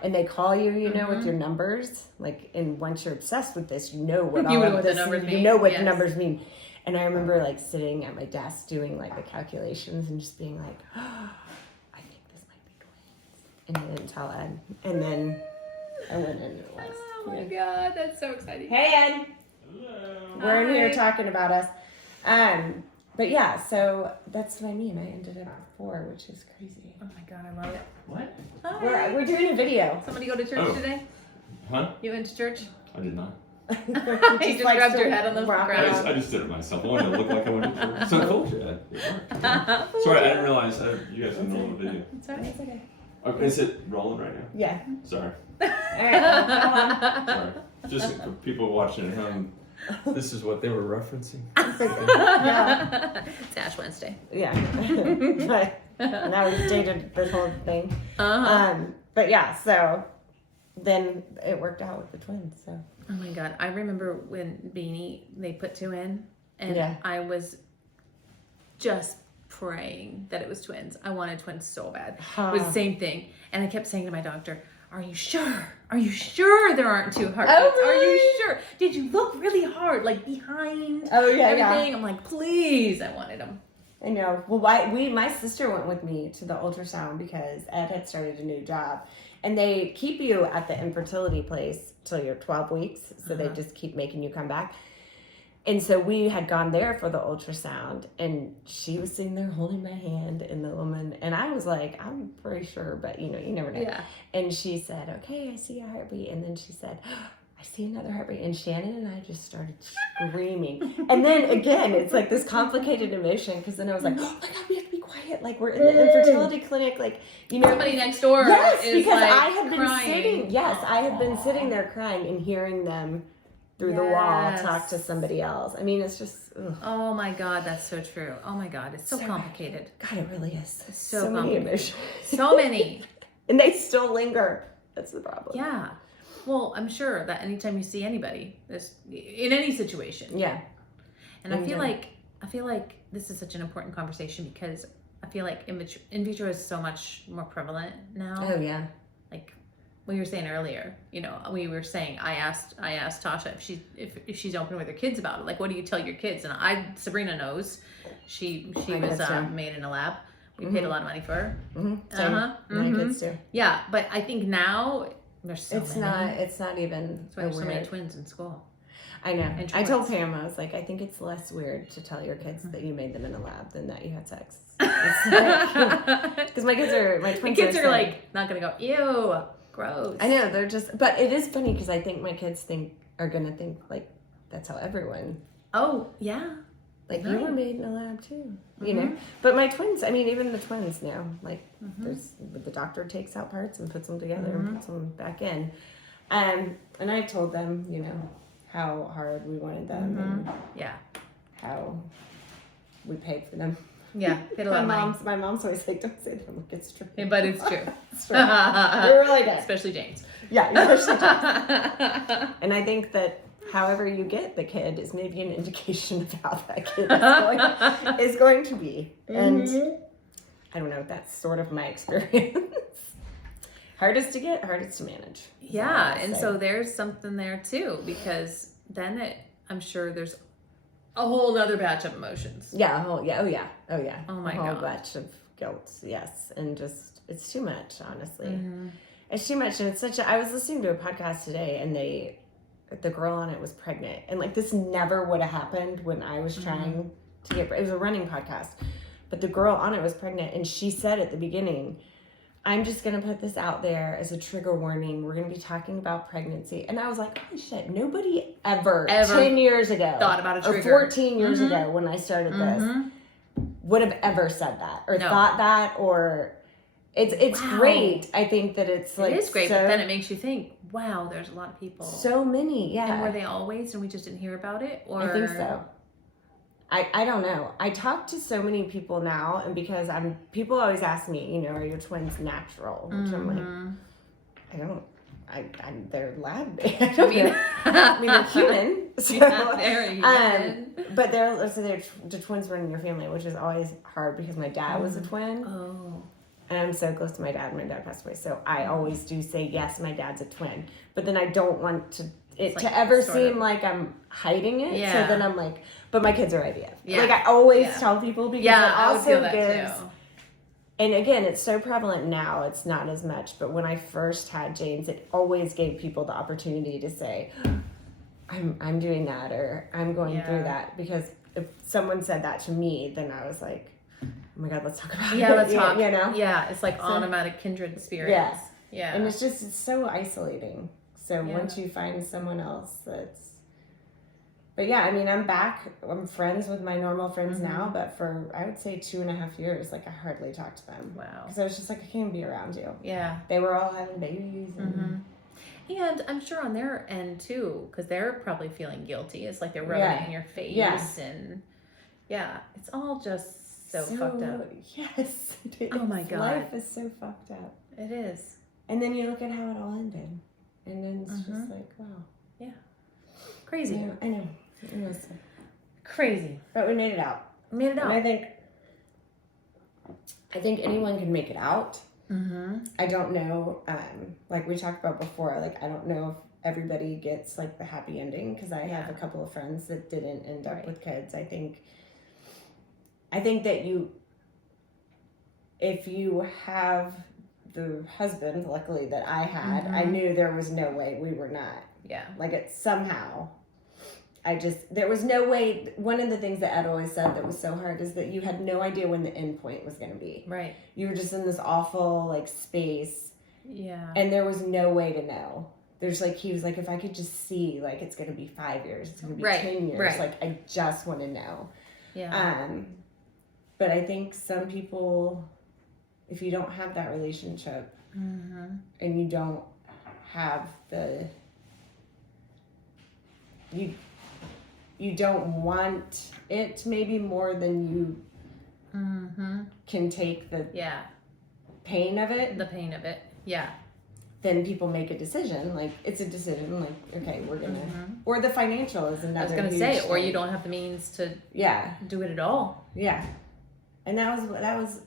And they call you, with your numbers. Like, and once you're obsessed with this, you know what all of this, you know what the numbers mean. And I remember, like, sitting at my desk doing, like, the calculations and just being like, oh, I think this might be twins. And I didn't tell Ed. And then I went in and it was. Oh my God, that's so exciting. Hey, Ed. Hello. We're in here talking about us. But yeah, so that's what I mean. I ended up with 4, which is crazy. Oh my God, I love it. What? Hi. We're doing a video. Somebody go to church today? Huh? You went to church? I did not. You just grabbed your head on the ground. I just did it myself. I wanted to look like I went to church. So I told you that. It worked. Sorry, I didn't realize you guys didn't know the video. It's all right. It's okay. Okay, is it rolling right now? Yeah. Sorry. All right, come on. Sorry. Just for people watching at home, this is what they were referencing. Yeah. It's Ash Wednesday. Yeah. But now we've dated this whole thing. But yeah, so then it worked out with the twins. So. Oh my God. I remember when they put 2 in, and I was just praying that it was twins. I wanted twins so bad. It was the same thing. And I kept saying to my doctor, are you sure? Are you sure there aren't 2 heartbeats? Oh, really? Are you sure? Did you look really hard, like behind everything? Yeah. I'm like, please, I wanted them. I know. Well, my sister went with me to the ultrasound because Ed had started a new job. And they keep you at the infertility place till you're 12 weeks. So they just keep making you come back. And so we had gone there for the ultrasound, and she was sitting there holding my hand, and the woman, and I was like, I'm pretty sure, but you never know. Yeah. And she said, okay, I see a heartbeat. And then she said, I see another heartbeat. And Shannon and I just started screaming. And then again, it's like this complicated emotion, because then I was like, oh my God, we have to be quiet. Like, we're in the infertility clinic. Like, somebody next door yes, is because like I had been crying. I had been sitting there crying and hearing them through the wall talk to somebody else. I mean, it's just oh my God, that's so true. Oh my God, it's so complicated. God, it really is. It's so many emotions. So many. And they still linger. That's the problem. Yeah. Well, I'm sure that anytime you see anybody, in any situation. Yeah. And I feel like I feel like this is such an important conversation because I feel like in vitro is so much more prevalent now. Oh yeah. Like we were saying earlier, we were saying I asked Tasha if she's open with her kids about it. Like, what do you tell your kids? And Sabrina knows. She was made in a lab. We paid a lot of money for her. My kids too. Yeah, but I think now there's so many. It's not even. That's why there's so many twins in school. I know. I told Pam, I was like, I think it's less weird to tell your kids that you made them in a lab than that you had sex. Because my twins are like not gonna go, ew, gross. I know, they're just, but it is funny because I think my kids are gonna think like that's how everyone. Oh yeah. Like you were made in a lab too, you know. But my twins, I mean, even the twins now, like the doctor takes out parts and puts them together and puts them back in, and I told them, how hard we wanted them and how we paid for them. Yeah, paid a lot of money. My mom's always like, don't say that. I'm like, it's true. Yeah, but it's true. It's true. We're really good. Especially James. Yeah, especially James. And I think that however you get the kid is maybe an indication of how that kid is going to be. And I don't know, that's sort of my experience. Hardest to get, hardest to manage. Yeah, and so there's something there too, because then I'm sure there's a whole other batch of emotions. Yeah, oh my God. A whole batch of guilt, yes. And just, it's too much, honestly. It's too much, and it's I was listening to a podcast today, and the girl on it was pregnant, and like this never would have happened when I was trying to it was a running podcast, but the girl on it was pregnant, and she said at the beginning, I'm just going to put this out there as a trigger warning. We're going to be talking about pregnancy. And I was like, holy shit, nobody ever 10 years ago thought about a trigger. Or 14 years ago when I started this would have ever said that or thought that, or it's great. I think that it's like, it is great, but then it makes you think, wow, there's a lot of people. So many, yeah. And were they always, and we just didn't hear about it? Or I think so. I don't know. I talk to so many people now, and because people always ask me, are your twins natural? Which I'm like, they're lab. I mean, they're human. So, they're human. But the twins run in your family, which is always hard because my dad was a twin. Oh. And I'm so close to my dad. My dad passed away, so I always do say yes, my dad's a twin. But then I don't want it to ever seem like I'm hiding it. Yeah. So then I'm like, but my kids are IVF. Yeah. Like I always tell people because it also gives. And again, it's so prevalent now. It's not as much. But when I first had James, it always gave people the opportunity to say, I'm doing that, or I'm going through that. Because if someone said that to me, then I was like, oh my God, let's talk about it. Yeah, let's talk. Yeah, it's like automatic kindred spirits. Yeah. Yeah. And it's so isolating. So once you find someone else but yeah, I mean, I'm friends with my normal friends now, but for, I would say 2.5 years, like I hardly talked to them. Wow. Because I was just like, I can't be around you. Yeah. They were all having babies. And I'm sure on their end too, because they're probably feeling guilty. It's like they're rubbing it in your face. And it's all just so fucked up. Yes. Oh my God. Life is so fucked up. It is. And then you look at how it all ended. And then it's just like, wow. Yeah. Crazy. Yeah, I know. It was crazy. But we made it out. And I think anyone can make it out. I don't know, like we talked about before, like I don't know if everybody gets like the happy ending, because I have a couple of friends that didn't end up with kids. I think that if you have the husband, luckily, that I had, I knew there was no way we were not. Yeah. Like it somehow. There was no way. One of the things that Ed always said that was so hard is that you had no idea when the end point was going to be. Right. You were just in this awful like space. Yeah. And there was no way to know. There's like, he was like, if I could just see, like, it's going to be 5 years, it's going to be 10 years. Right. Like, I just want to know. Yeah. But I think some people, if you don't have that relationship and you don't have you don't want it maybe more than you can take the pain of it. The pain of it. Yeah. then people make a decision. Like, it's a decision. Like, okay, we're gonna, or the financial is another. I was gonna huge say, or thing. you don't have the means to Yeah. do it at all. Yeah. And that was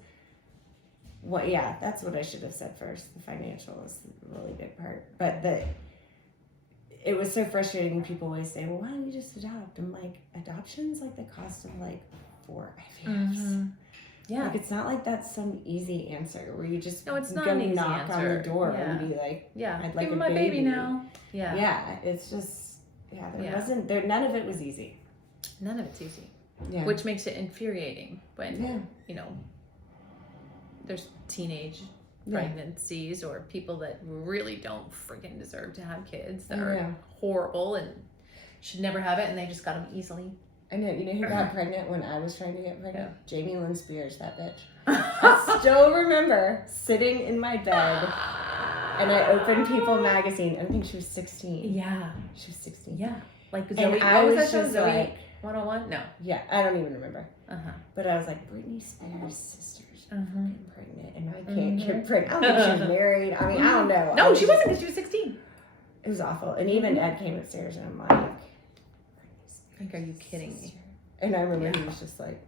what, yeah, that's what I should have said first. The financial was a really big part. But it was so frustrating when people always say, well, why don't you just adopt? I'm like, adoption's like the cost of like 4 IVFs. Yeah. Like, it's not like that's some easy answer where you just No, it's not go an easy knock on answer. the door Yeah. and be like, Yeah. I'd like Give a him my baby baby now. Yeah. Yeah. It's just, there Yeah. wasn't, none of it was easy. None of it's easy. Yeah. Which makes it infuriating when, Yeah. you know, there's teenage Yeah. pregnancies or people that really don't freaking deserve to have kids that Oh, are yeah. horrible and should never have it, and they just got them easily. I know. You know who got pregnant when I was trying to get pregnant? Yeah. Jamie Lynn Spears, that bitch. I still remember sitting in my bed and I opened People magazine. I think she was 16. Yeah. She was 16. Yeah. Like And Zoe. I What was was that show? just Zoe like, 101? No. yeah, I don't even remember. Uh-huh. But I was like, Britney Spears' sisters are Uh-huh. fucking pregnant and I can't get pregnant. I don't think she was married. I mean, I don't know. No, she wasn't because she was 16. It was awful. And even Ed came upstairs and I'm like, Like, are you kidding me? and I remember he was just like,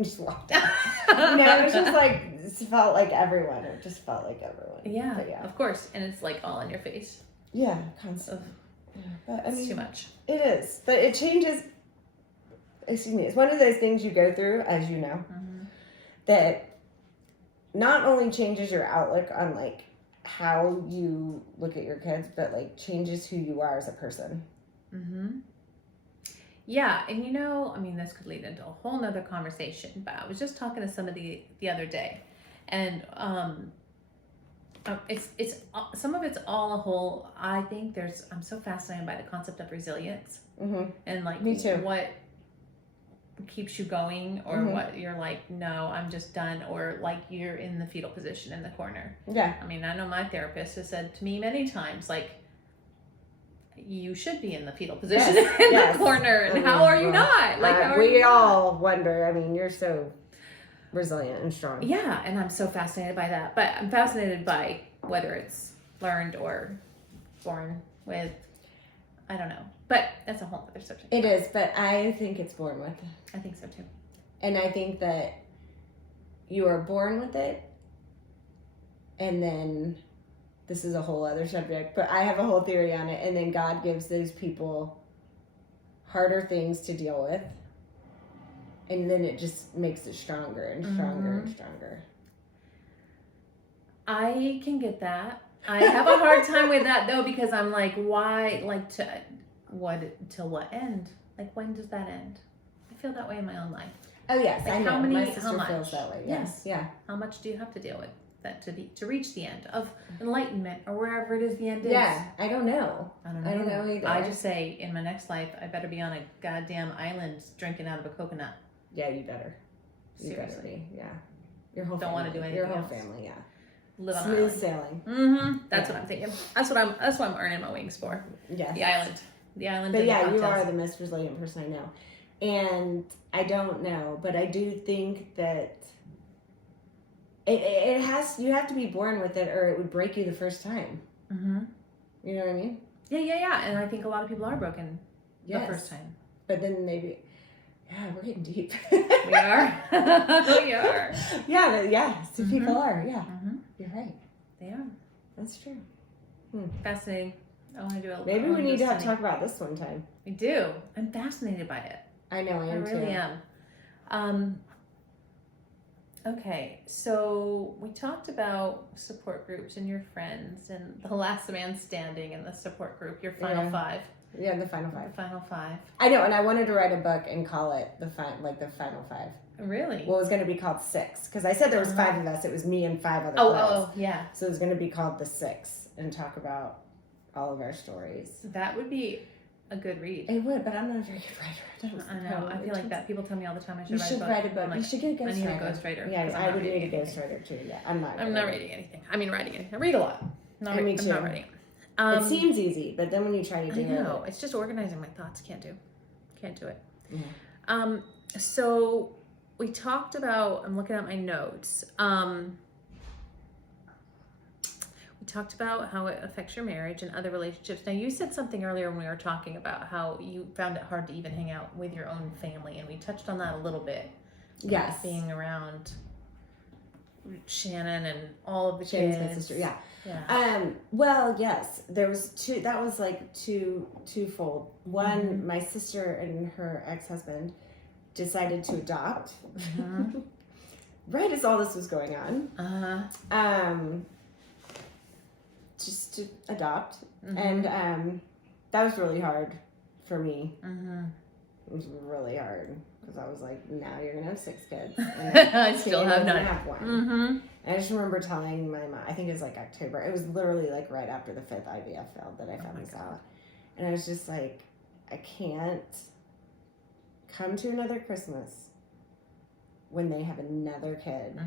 just walked out. No, it was just like, it felt like everyone. It just felt like everyone. Yeah, But yeah. of course. And it's like all in your face. Yeah, constantly. Yeah. But I It's mean, too much. it is. But it changes. Excuse me. It's one of those things you go through, as you know, that not only changes your outlook on like how you look at your kids, but like changes who you are as a person. Yeah, and you know, I mean, this could lead into a whole nother conversation, but I was just talking to somebody the other day, and it's some of it's all a whole. I think I'm so fascinated by the concept of resilience, and like Me too. what keeps you going, or what you're like, no, I'm just done, or like you're in the fetal position in the corner. Yeah. I mean, I know my therapist has said to me many times, like, you should be in the fetal position in the corner, and how are you not? Like, how are we you not? all wonder. I mean, you're so resilient and strong. Yeah, and I'm so fascinated by that. But I'm fascinated by whether it's learned or born with. I don't know. But that's a whole other subject. It is, but I think it's born with. I think so too. And I think that you are born with it, and then this is a whole other subject, but I have a whole theory on it, and then God gives those people harder things to deal with, and then it just makes it stronger and stronger and stronger. I can get that. I have a hard time with that though, because I'm like, why? Like, till what end? Like, when does that end? I feel that way in my own life. Oh yes, Like, I know. how many- My how sister much? feels that way. Yes, yeah. How much do you have to deal with that to reach the end of enlightenment, or wherever it is the end is? Yeah, I don't know. I don't know. I don't know either. I just say, in my next life, I better be on a goddamn island drinking out of a coconut. Yeah, you better. You better Seriously. be. Yeah. Your whole Don't family. wanna do anything Your whole else. family, yeah. Live on an Smooth island. sailing. That's what I'm thinking. That's what I'm earning my wings for. Yes. The island. The island. But and the yeah, you cocktails. are the most resilient person I know. And I don't know, but I do think that it has, you have to be born with it or it would break you the first time. You know what I mean? Yeah. And I think a lot of people are broken Yes. the first time. But then maybe, yeah, we're getting deep. We are. We are. Yeah, some people are. Yeah, you're right. They are. That's true. Fascinating. I want to do a Maybe I we wanna do need to a have study. talk about this one time. We do. I'm fascinated by it. I know, I am I really too. am. Okay, so we talked about support groups and your friends and the last man standing in the support group, your final five. Yeah, the final five. The final five. I know, and I wanted to write a book and call it the final five. Really? Well, it was going to be called Six because I said there was 5 of us. It was me and 5 other girls. Oh, yeah. So it was going to be called The Six and talk about all of our stories. That would be a good read. It would, but I'm not a very good writer. I know. I feel like that. People tell me all the time I should You write should a book. write a book. I'm You like, should get a I need a ghostwriter. ghostwriter. Yeah, 'cause I'm I not would reading need a anything. ghostwriter too. Yeah, I'm not. I'm good not at it. reading anything. I mean, writing anything. I read a lot. Me I'm too. not writing. It seems easy, but then when you try to I do know. it, It's just organizing my thoughts. Can't do it. Yeah. So we talked about, I'm looking at my notes. We talked about how it affects your marriage and other relationships. Now, you said something earlier when we were talking about how you found it hard to even hang out with your own family, and we touched on that a little bit. Yes. Being around Shannon and all of the Shannon's kids. my sister, yeah. Yeah. Well, yes, there was two, that was like twofold. One, my sister and her ex-husband decided to adopt right as all this was going on. Just to adopt. And that was really hard for me. It was really hard because I was like, now you're gonna have 6 kids. And I still have none. Have one. And I just remember telling my mom, I think it was like October. It was literally like right after the 5th IVF failed that I found this out. And I was just like, I can't come to another Christmas when they have another kid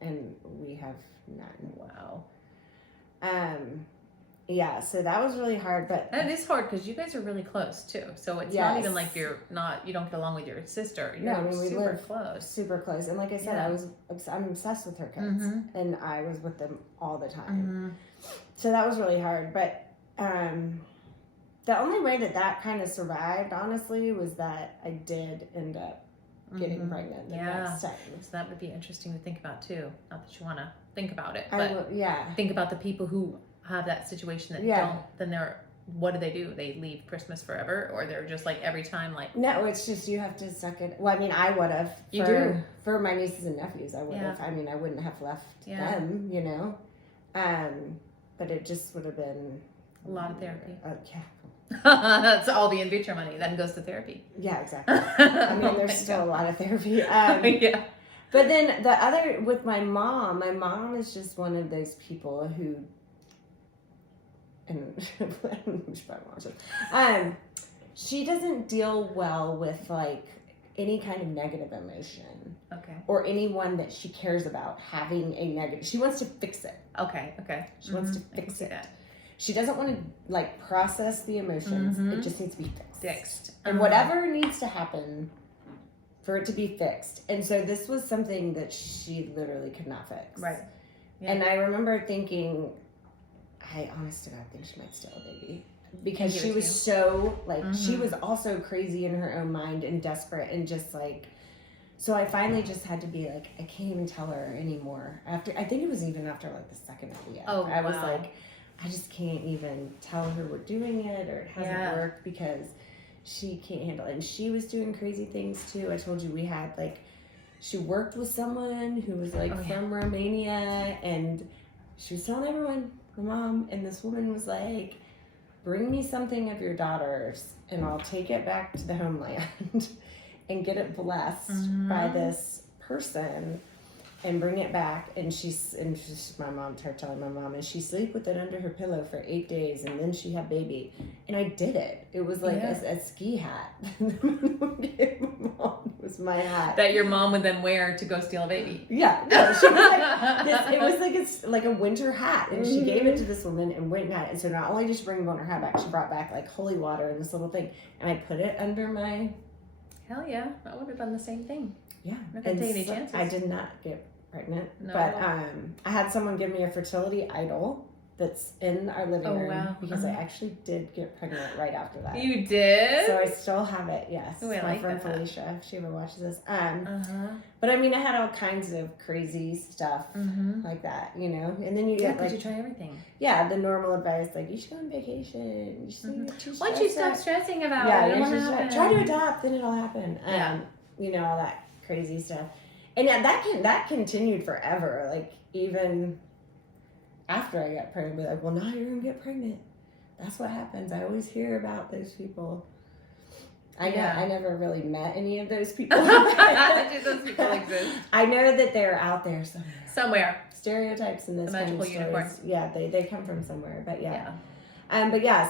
and we have none. Wow. Yeah, so that was really hard, but And it is hard because you guys are really close too. So it's not even like you don't get along with your sister. You're we super live close. super close. And like I said, I'm obsessed with her kids, and I was with them all the time. So that was really hard. But the only way that kind of survived, honestly, was that I did end up getting pregnant the next time. So that would be interesting to think about too. Not that you want to think about it, but yeah. think about the people who have that situation that don't. Then what do? They leave Christmas forever, or they're just like every time like. No, it's just you have to suck it. Well, I mean, I would have. You do for my nieces and nephews. I would have. I mean, I wouldn't have left them, you know. But it just would have been a lot of therapy. Yeah. That's all the Invitro money then goes to therapy. Yeah, exactly. I mean, there's still a lot of therapy. Yeah. But then the other, with my mom is just one of those people who, and she doesn't deal well with like any kind of negative emotion. Okay. Or anyone that she cares about having a negative. She wants to fix it. Okay. She wants to fix it. She doesn't want to like process the emotions. It just needs to be fixed. And whatever needs to happen for it to be fixed. And so this was something that she literally could not fix. Right. Yeah. And I remember thinking, I honest to God think she might steal a baby. Because she was so, like, she was also crazy in her own mind and desperate and just like, so I finally just had to be like, I can't even tell her anymore. I think it was even after like the second IVF. I was like, I just can't even tell her we're doing it or it hasn't worked because she can't handle it. And she was doing crazy things too. I told you we had like, she worked with someone who was like from Romania and she was telling everyone, her mom, and this woman was like, bring me something of your daughter's and I'll take it back to the homeland and get it blessed by this person and bring it back. And she's my mom, her telling my mom, and she sleep with it under her pillow for 8 days and then she had baby. And I did it. It was like a ski hat. It was my hat. That your mom would then wear to go steal a baby. Yeah. No, she was like this, it was like it's like a winter hat. And she gave it to this woman and went and had it. And so not only did she bring her hat back, she brought back like holy water and this little thing. And I put it under my Hell yeah. I would have done the same thing. Yeah. I'm not gonna take any chances. I did not get pregnant. No. But I had someone give me a fertility idol that's in our living room. Wow. Because I actually did get pregnant right after that. You did? So I still have it, yes. Ooh, I my like friend that. Felicia, if she ever watches this. But I mean I had all kinds of crazy stuff like that, you know. And then you get like you try everything. Yeah, the normal advice like you should go on vacation. You should Once you stop stressing about it, you it'll should happen. try to adopt, then it'll happen. You know, all that crazy stuff. And that continued forever. Like even after I got pregnant, I'd be like, well, now you're gonna get pregnant. That's what happens. I always hear about those people. I never really met any of those people. Those people exist. I know that they're out there somewhere. Somewhere. Stereotypes in this The kind of magical stories. unicorn. Yeah, they come from somewhere. But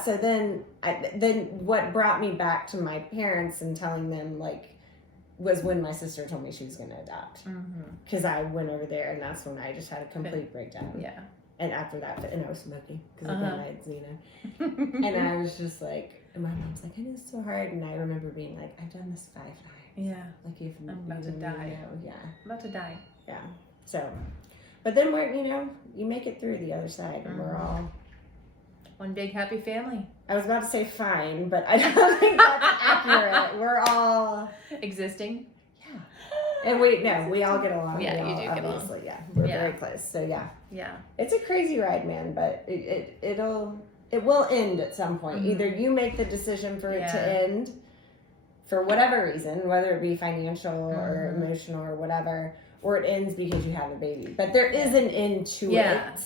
so then what brought me back to my parents and telling them like was when my sister told me she was going to adopt. Because I went over there and that's when I just had a complete breakdown. Yeah. And after that, and I was smoking because again I had Xena. And I was just like, and my mom's like, I know it's so hard. And I remember being like, I've done this 5 times. Yeah. Like if I'm about to die. Yeah. I'm about to die. Yeah. So, But then you make it through the other side, and we're all. One big happy family. I was about to say fine, but I don't think that's accurate. We're all existing. Yeah. And we all get along. Yeah, we you all, do get along. obviously, yeah. We're very close. So Yeah. it's a crazy ride, man, but it will end at some point. Mm-hmm. Either you make the decision for it to end for whatever reason, whether it be financial or emotional or whatever, or it ends because you have a baby. But there is an end to it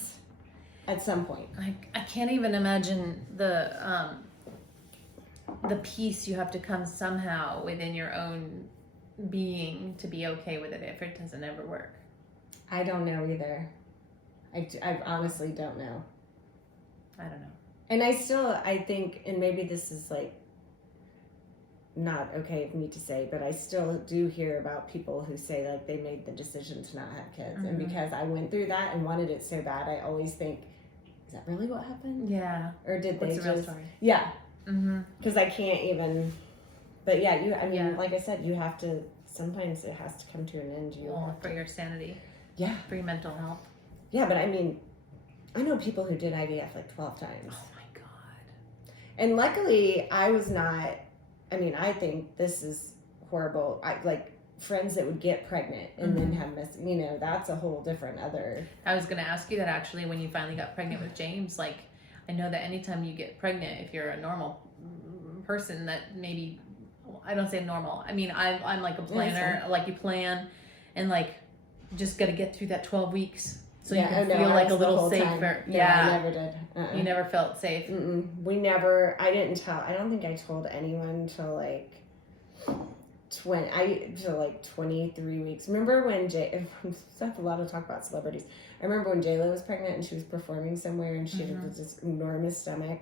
at some point. I can't even imagine the peace you have to come somehow within your own being to be okay with it if it doesn't ever work. I don't know either. I honestly don't know. I don't know. And I think, and maybe this is like not okay of me to say, but I still do hear about people who say like they made the decision to not have kids. And because I went through that and wanted it so bad, I always think, is that really what happened? Yeah. Or did What's they the real story? Yeah. Mm-hmm. Because I can't even, but like I said, you have to, sometimes it has to come to an end. For your sanity. Yeah. For your mental health. Yeah, but I know people who did IVF like 12 times. Oh my God. And luckily, I was not, I think this is horrible. Like friends that would get pregnant and then have that's a whole different other. I was going to ask you that actually when you finally got pregnant with James. Like, I know that anytime you get pregnant, if you're a normal person that maybe, I don't say normal. I'm like a planner, like you plan and like just got to get through that 12 weeks. So you can feel like a little safer. No, I never did. You never felt safe. I didn't tell. I don't think I told anyone till like 23 weeks. Remember when I have a lot of talk about celebrities. I remember when J-Lo was pregnant and she was performing somewhere and she had this enormous stomach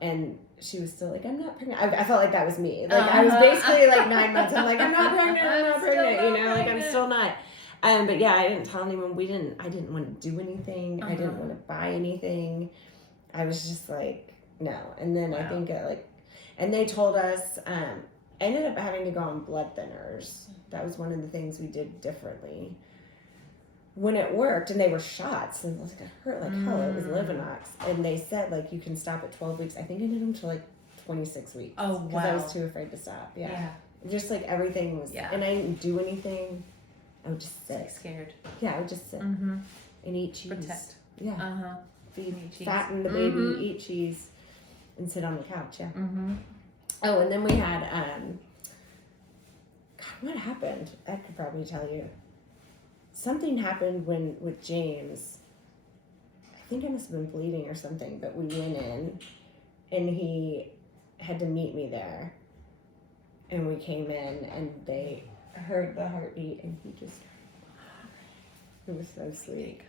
and she was still like, I'm not pregnant. I felt like that was me. Like I was basically like 9 months. I'm like, I'm not pregnant. Like I'm still not. But yeah, I didn't tell anyone. I didn't want to do anything. I didn't want to buy anything. I was just like, no. And then I think and they told us, I ended up having to go on blood thinners. That was one of the things we did differently. When it worked, and they were shots, and it hurt like hell. It was Livenox. And they said, like, you can stop at 12 weeks. I think I did them to like 26 weeks. Oh, wow. Because I was too afraid to stop. Yeah. Just like everything was, and I didn't do anything. I would just sit. Scared. Yeah, I would just sit and eat cheese. Protect. Yeah. Feed cheese. Fatten the baby, eat cheese, and sit on the couch. Yeah. Oh, and then we had, God, what happened? I could probably tell you. Something happened with James. I think I must have been bleeding or something, but we went in and he had to meet me there. And we came in and they heard the heartbeat and he just, it was so sweet.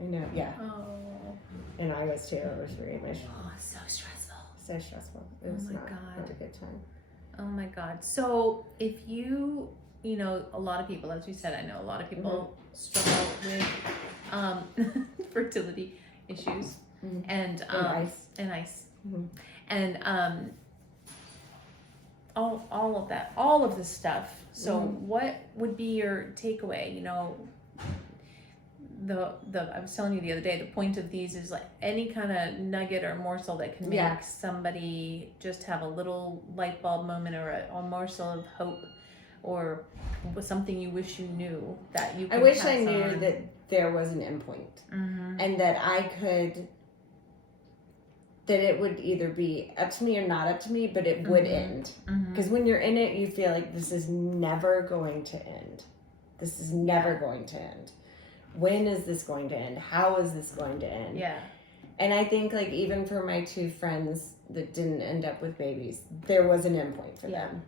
I know, yeah. Oh. And I was too. It was very emotional. Oh, so stressful. So stressful. It was not a good time. Oh my God. So if you a lot of people, as we said, I know a lot of people struggle with fertility issues and ice. And all of that, all of this stuff. So what would be your takeaway? I was telling you the other day, the point of these is like any kind of nugget or morsel that can make somebody just have a little light bulb moment or a morsel of hope or something you wish you knew that you could I wish pass I knew on. that there was an endpoint and that that it would either be up to me or not up to me, but it would end. Because when you're in it, you feel like this is never going to end. This is never going to end. When is this going to end? How is this going to end? Yeah. And I think like even for my two friends that didn't end up with babies, there was an endpoint for them.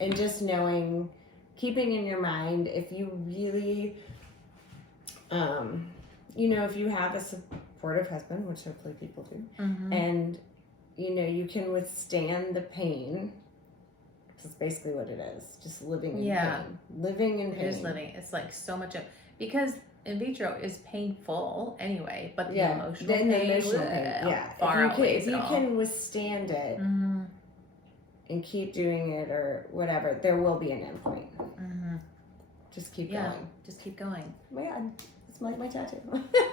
And just knowing, keeping in your mind, if you really, if you have a supportive husband, which hopefully people do, and, you can withstand the pain. That's basically what it is. Just living in pain. Living in pain. It is living. It's like so much of, because in vitro is painful anyway, but the emotional pain, far outweighs it all. If you can withstand it and keep doing it or whatever, there will be an end point. Just keep going. Just keep going. Oh my God. It's like my tattoo.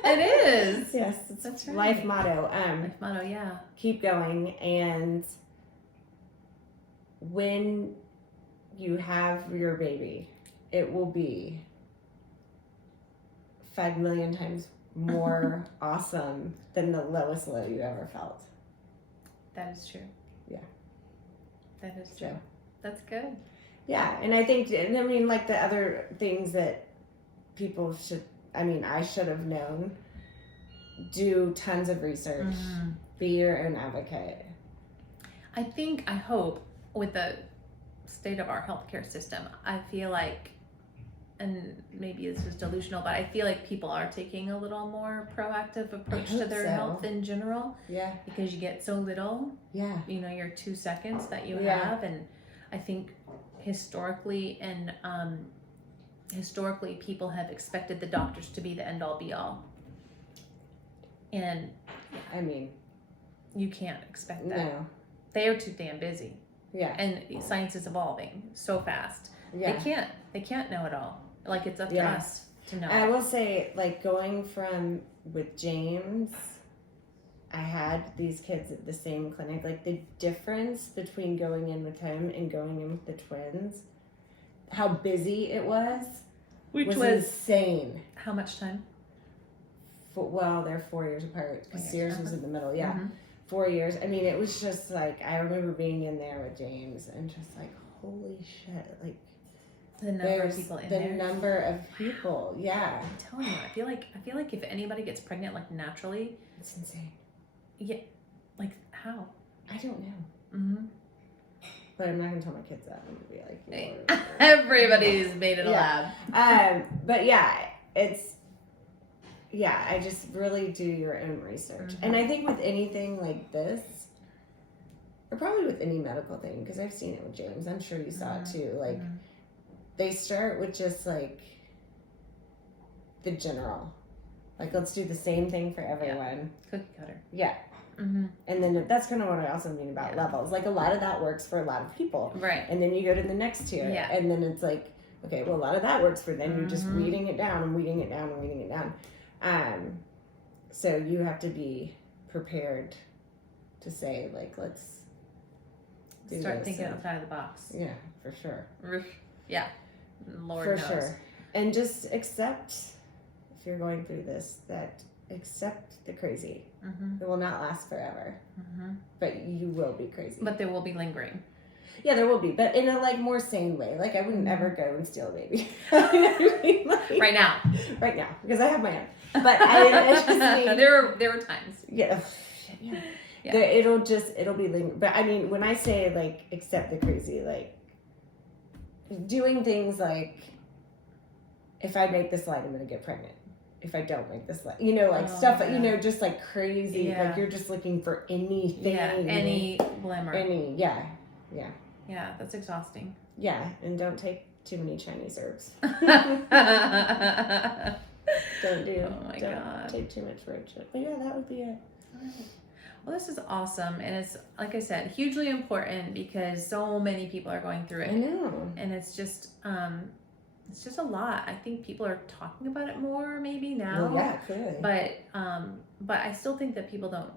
It is. Yes, it's That's right. life motto. Life motto, yeah. Keep going, and when you have your baby, it will be 5 million times more awesome than the lowest low you ever felt. That is true. Yeah. That is true. So, That's good. yeah, and I think, and I mean, like the other things that people should, I mean, I should have known, do tons of research, be your own advocate. I hope with the state of our healthcare system, I feel like, and maybe this is delusional, but I feel like people are taking a little more proactive approach to their health in general. Yeah. Because you get so little. Yeah. You know, your 2 seconds that you Yeah. have, and I think historically people have expected the doctors to be the end all be all, and I mean, you can't expect that. no. They are too damn busy, Yeah. and science is evolving so fast. Yeah. They can't know it all. Like, it's up to Yeah. us to know. I will say, like, going from with James, I had these kids at the same clinic. Like, the difference between going in with him and going in with the twins, how busy it was, Which was insane. how much time? Well, they're 4 years apart because 4 years, Sears was in the middle. Yeah, Mhm. 4 years. I mean, it was just like, I remember being in there with James and just like, holy shit, like, The number of there's people in the there. number of people. Yeah, I'm telling you, I feel like if anybody gets pregnant, like, naturally, it's insane. like, how? I don't know. Mm-hmm. But I'm not gonna tell my kids that. I'm gonna be like, Lord. Everybody's made in a Yeah. lab. But yeah, I just really do your own research. Mhm. And I think with anything like this, or probably with any medical thing, because I've seen it with James, I'm sure you saw it too. Like, Mhm. they start with just like the general. Like, let's do the same thing for everyone. Cookie cutter. Yeah. Mm-hmm. And then that's kind of what I also mean about Yeah. levels. Like, a lot of that works for a lot of people. Right. And then you go to the next tier. Yeah. And then it's like, okay, well, a lot of that works for them. You're just Mhm. weeding it down and weeding it down and weeding it down. So you have to be prepared to say, like, let's do Start this. thinking And- outside of the box. yeah, for sure. Yeah. Lord For knows. sure. And just accept, if you're going through this, that accept the crazy. Mm-hmm. It will not last forever, Mm-hmm. but you will be crazy. But there will be lingering. Yeah, there will be, but in a like more sane way. Like, I wouldn't Mhm. ever go and steal a baby. You know what I mean? Like, Right now. right now, because I have my own. But I just mean, there were times. yeah, yeah. Yeah. It'll be linger. But I mean, when I say like accept the crazy, like doing things like, if I make this slide, I'm gonna get pregnant. If I don't make this slide, like stuff, yeah. Just like crazy. Yeah. Like, you're just looking for anything. Yeah. Any glimmer. Yeah. Yeah, that's exhausting. Yeah, and don't take too many Chinese herbs. Oh my don't God. take too much road trip. But yeah, that would be it. Well, this is awesome, and it's, like I said, hugely important because so many people are going through I it, know. and it's just a lot. I think people are talking about it more maybe now. Well, yeah, clearly. But I still think that people don't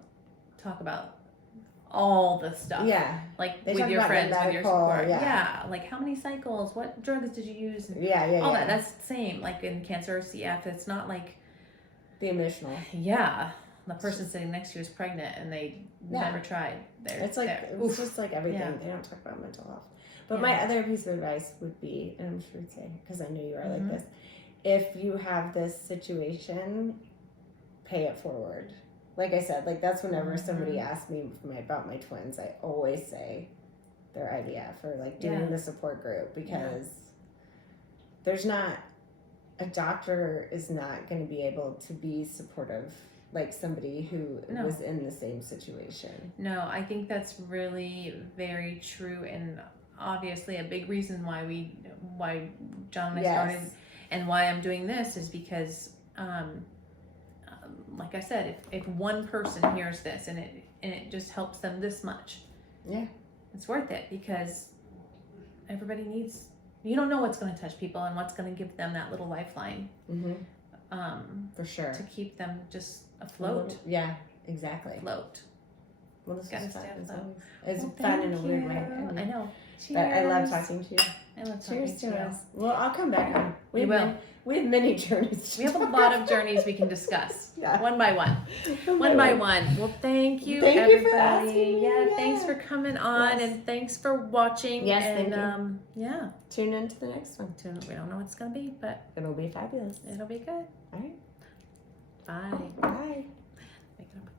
talk about all the stuff. Yeah. Like They with talk your about the friends, with your medical, support. yeah. Like how many cycles, what drugs did you use, and Yeah. all that. That's the same. Like in cancer or CF, it's not like, The emotional. yeah, the person sitting next to you is pregnant and they never tried. It's like, it's just like everything. Yeah. They don't talk about mental health. But Yeah. my other piece of advice would be, and I'm sure you'd say, because I know you are Mhm. like this, if you have this situation, pay it forward. Like I said, like that's whenever somebody asks me about my twins, I always say their IVF or like doing Yeah. the support group, because there's not, a doctor is not going to be able to be supportive like somebody who No. was in the same situation. No, I think that's really very true, and obviously a big reason why John and I started, and why I'm doing this is because, like I said, if one person hears this and it just helps them this much, Yeah. it's worth it, because everybody needs. You don't know what's going to touch people and what's going to give them that little lifeline. Mm-hmm. For sure. to keep them just afloat. Yeah, exactly. Afloat. Well, this Gotta was fun. stay As afloat. always. It's Well, fun in a thank weird way. you. I know. Cheers. But I love talking to you. I love talking Cheers to to you. us. Well, I'll come back on. You will. We have many journeys. We have a lot of journeys we can discuss. Yeah. One by one. One by one. Well, thank you, Thank everybody. you for asking me. Yeah, thanks for coming on and thanks for watching. Yes, and, thank you. Yeah. Tune in to the next one. We don't know what it's going to be, but It'll be fabulous. it'll be good. All right. Bye. Bye. Make it up.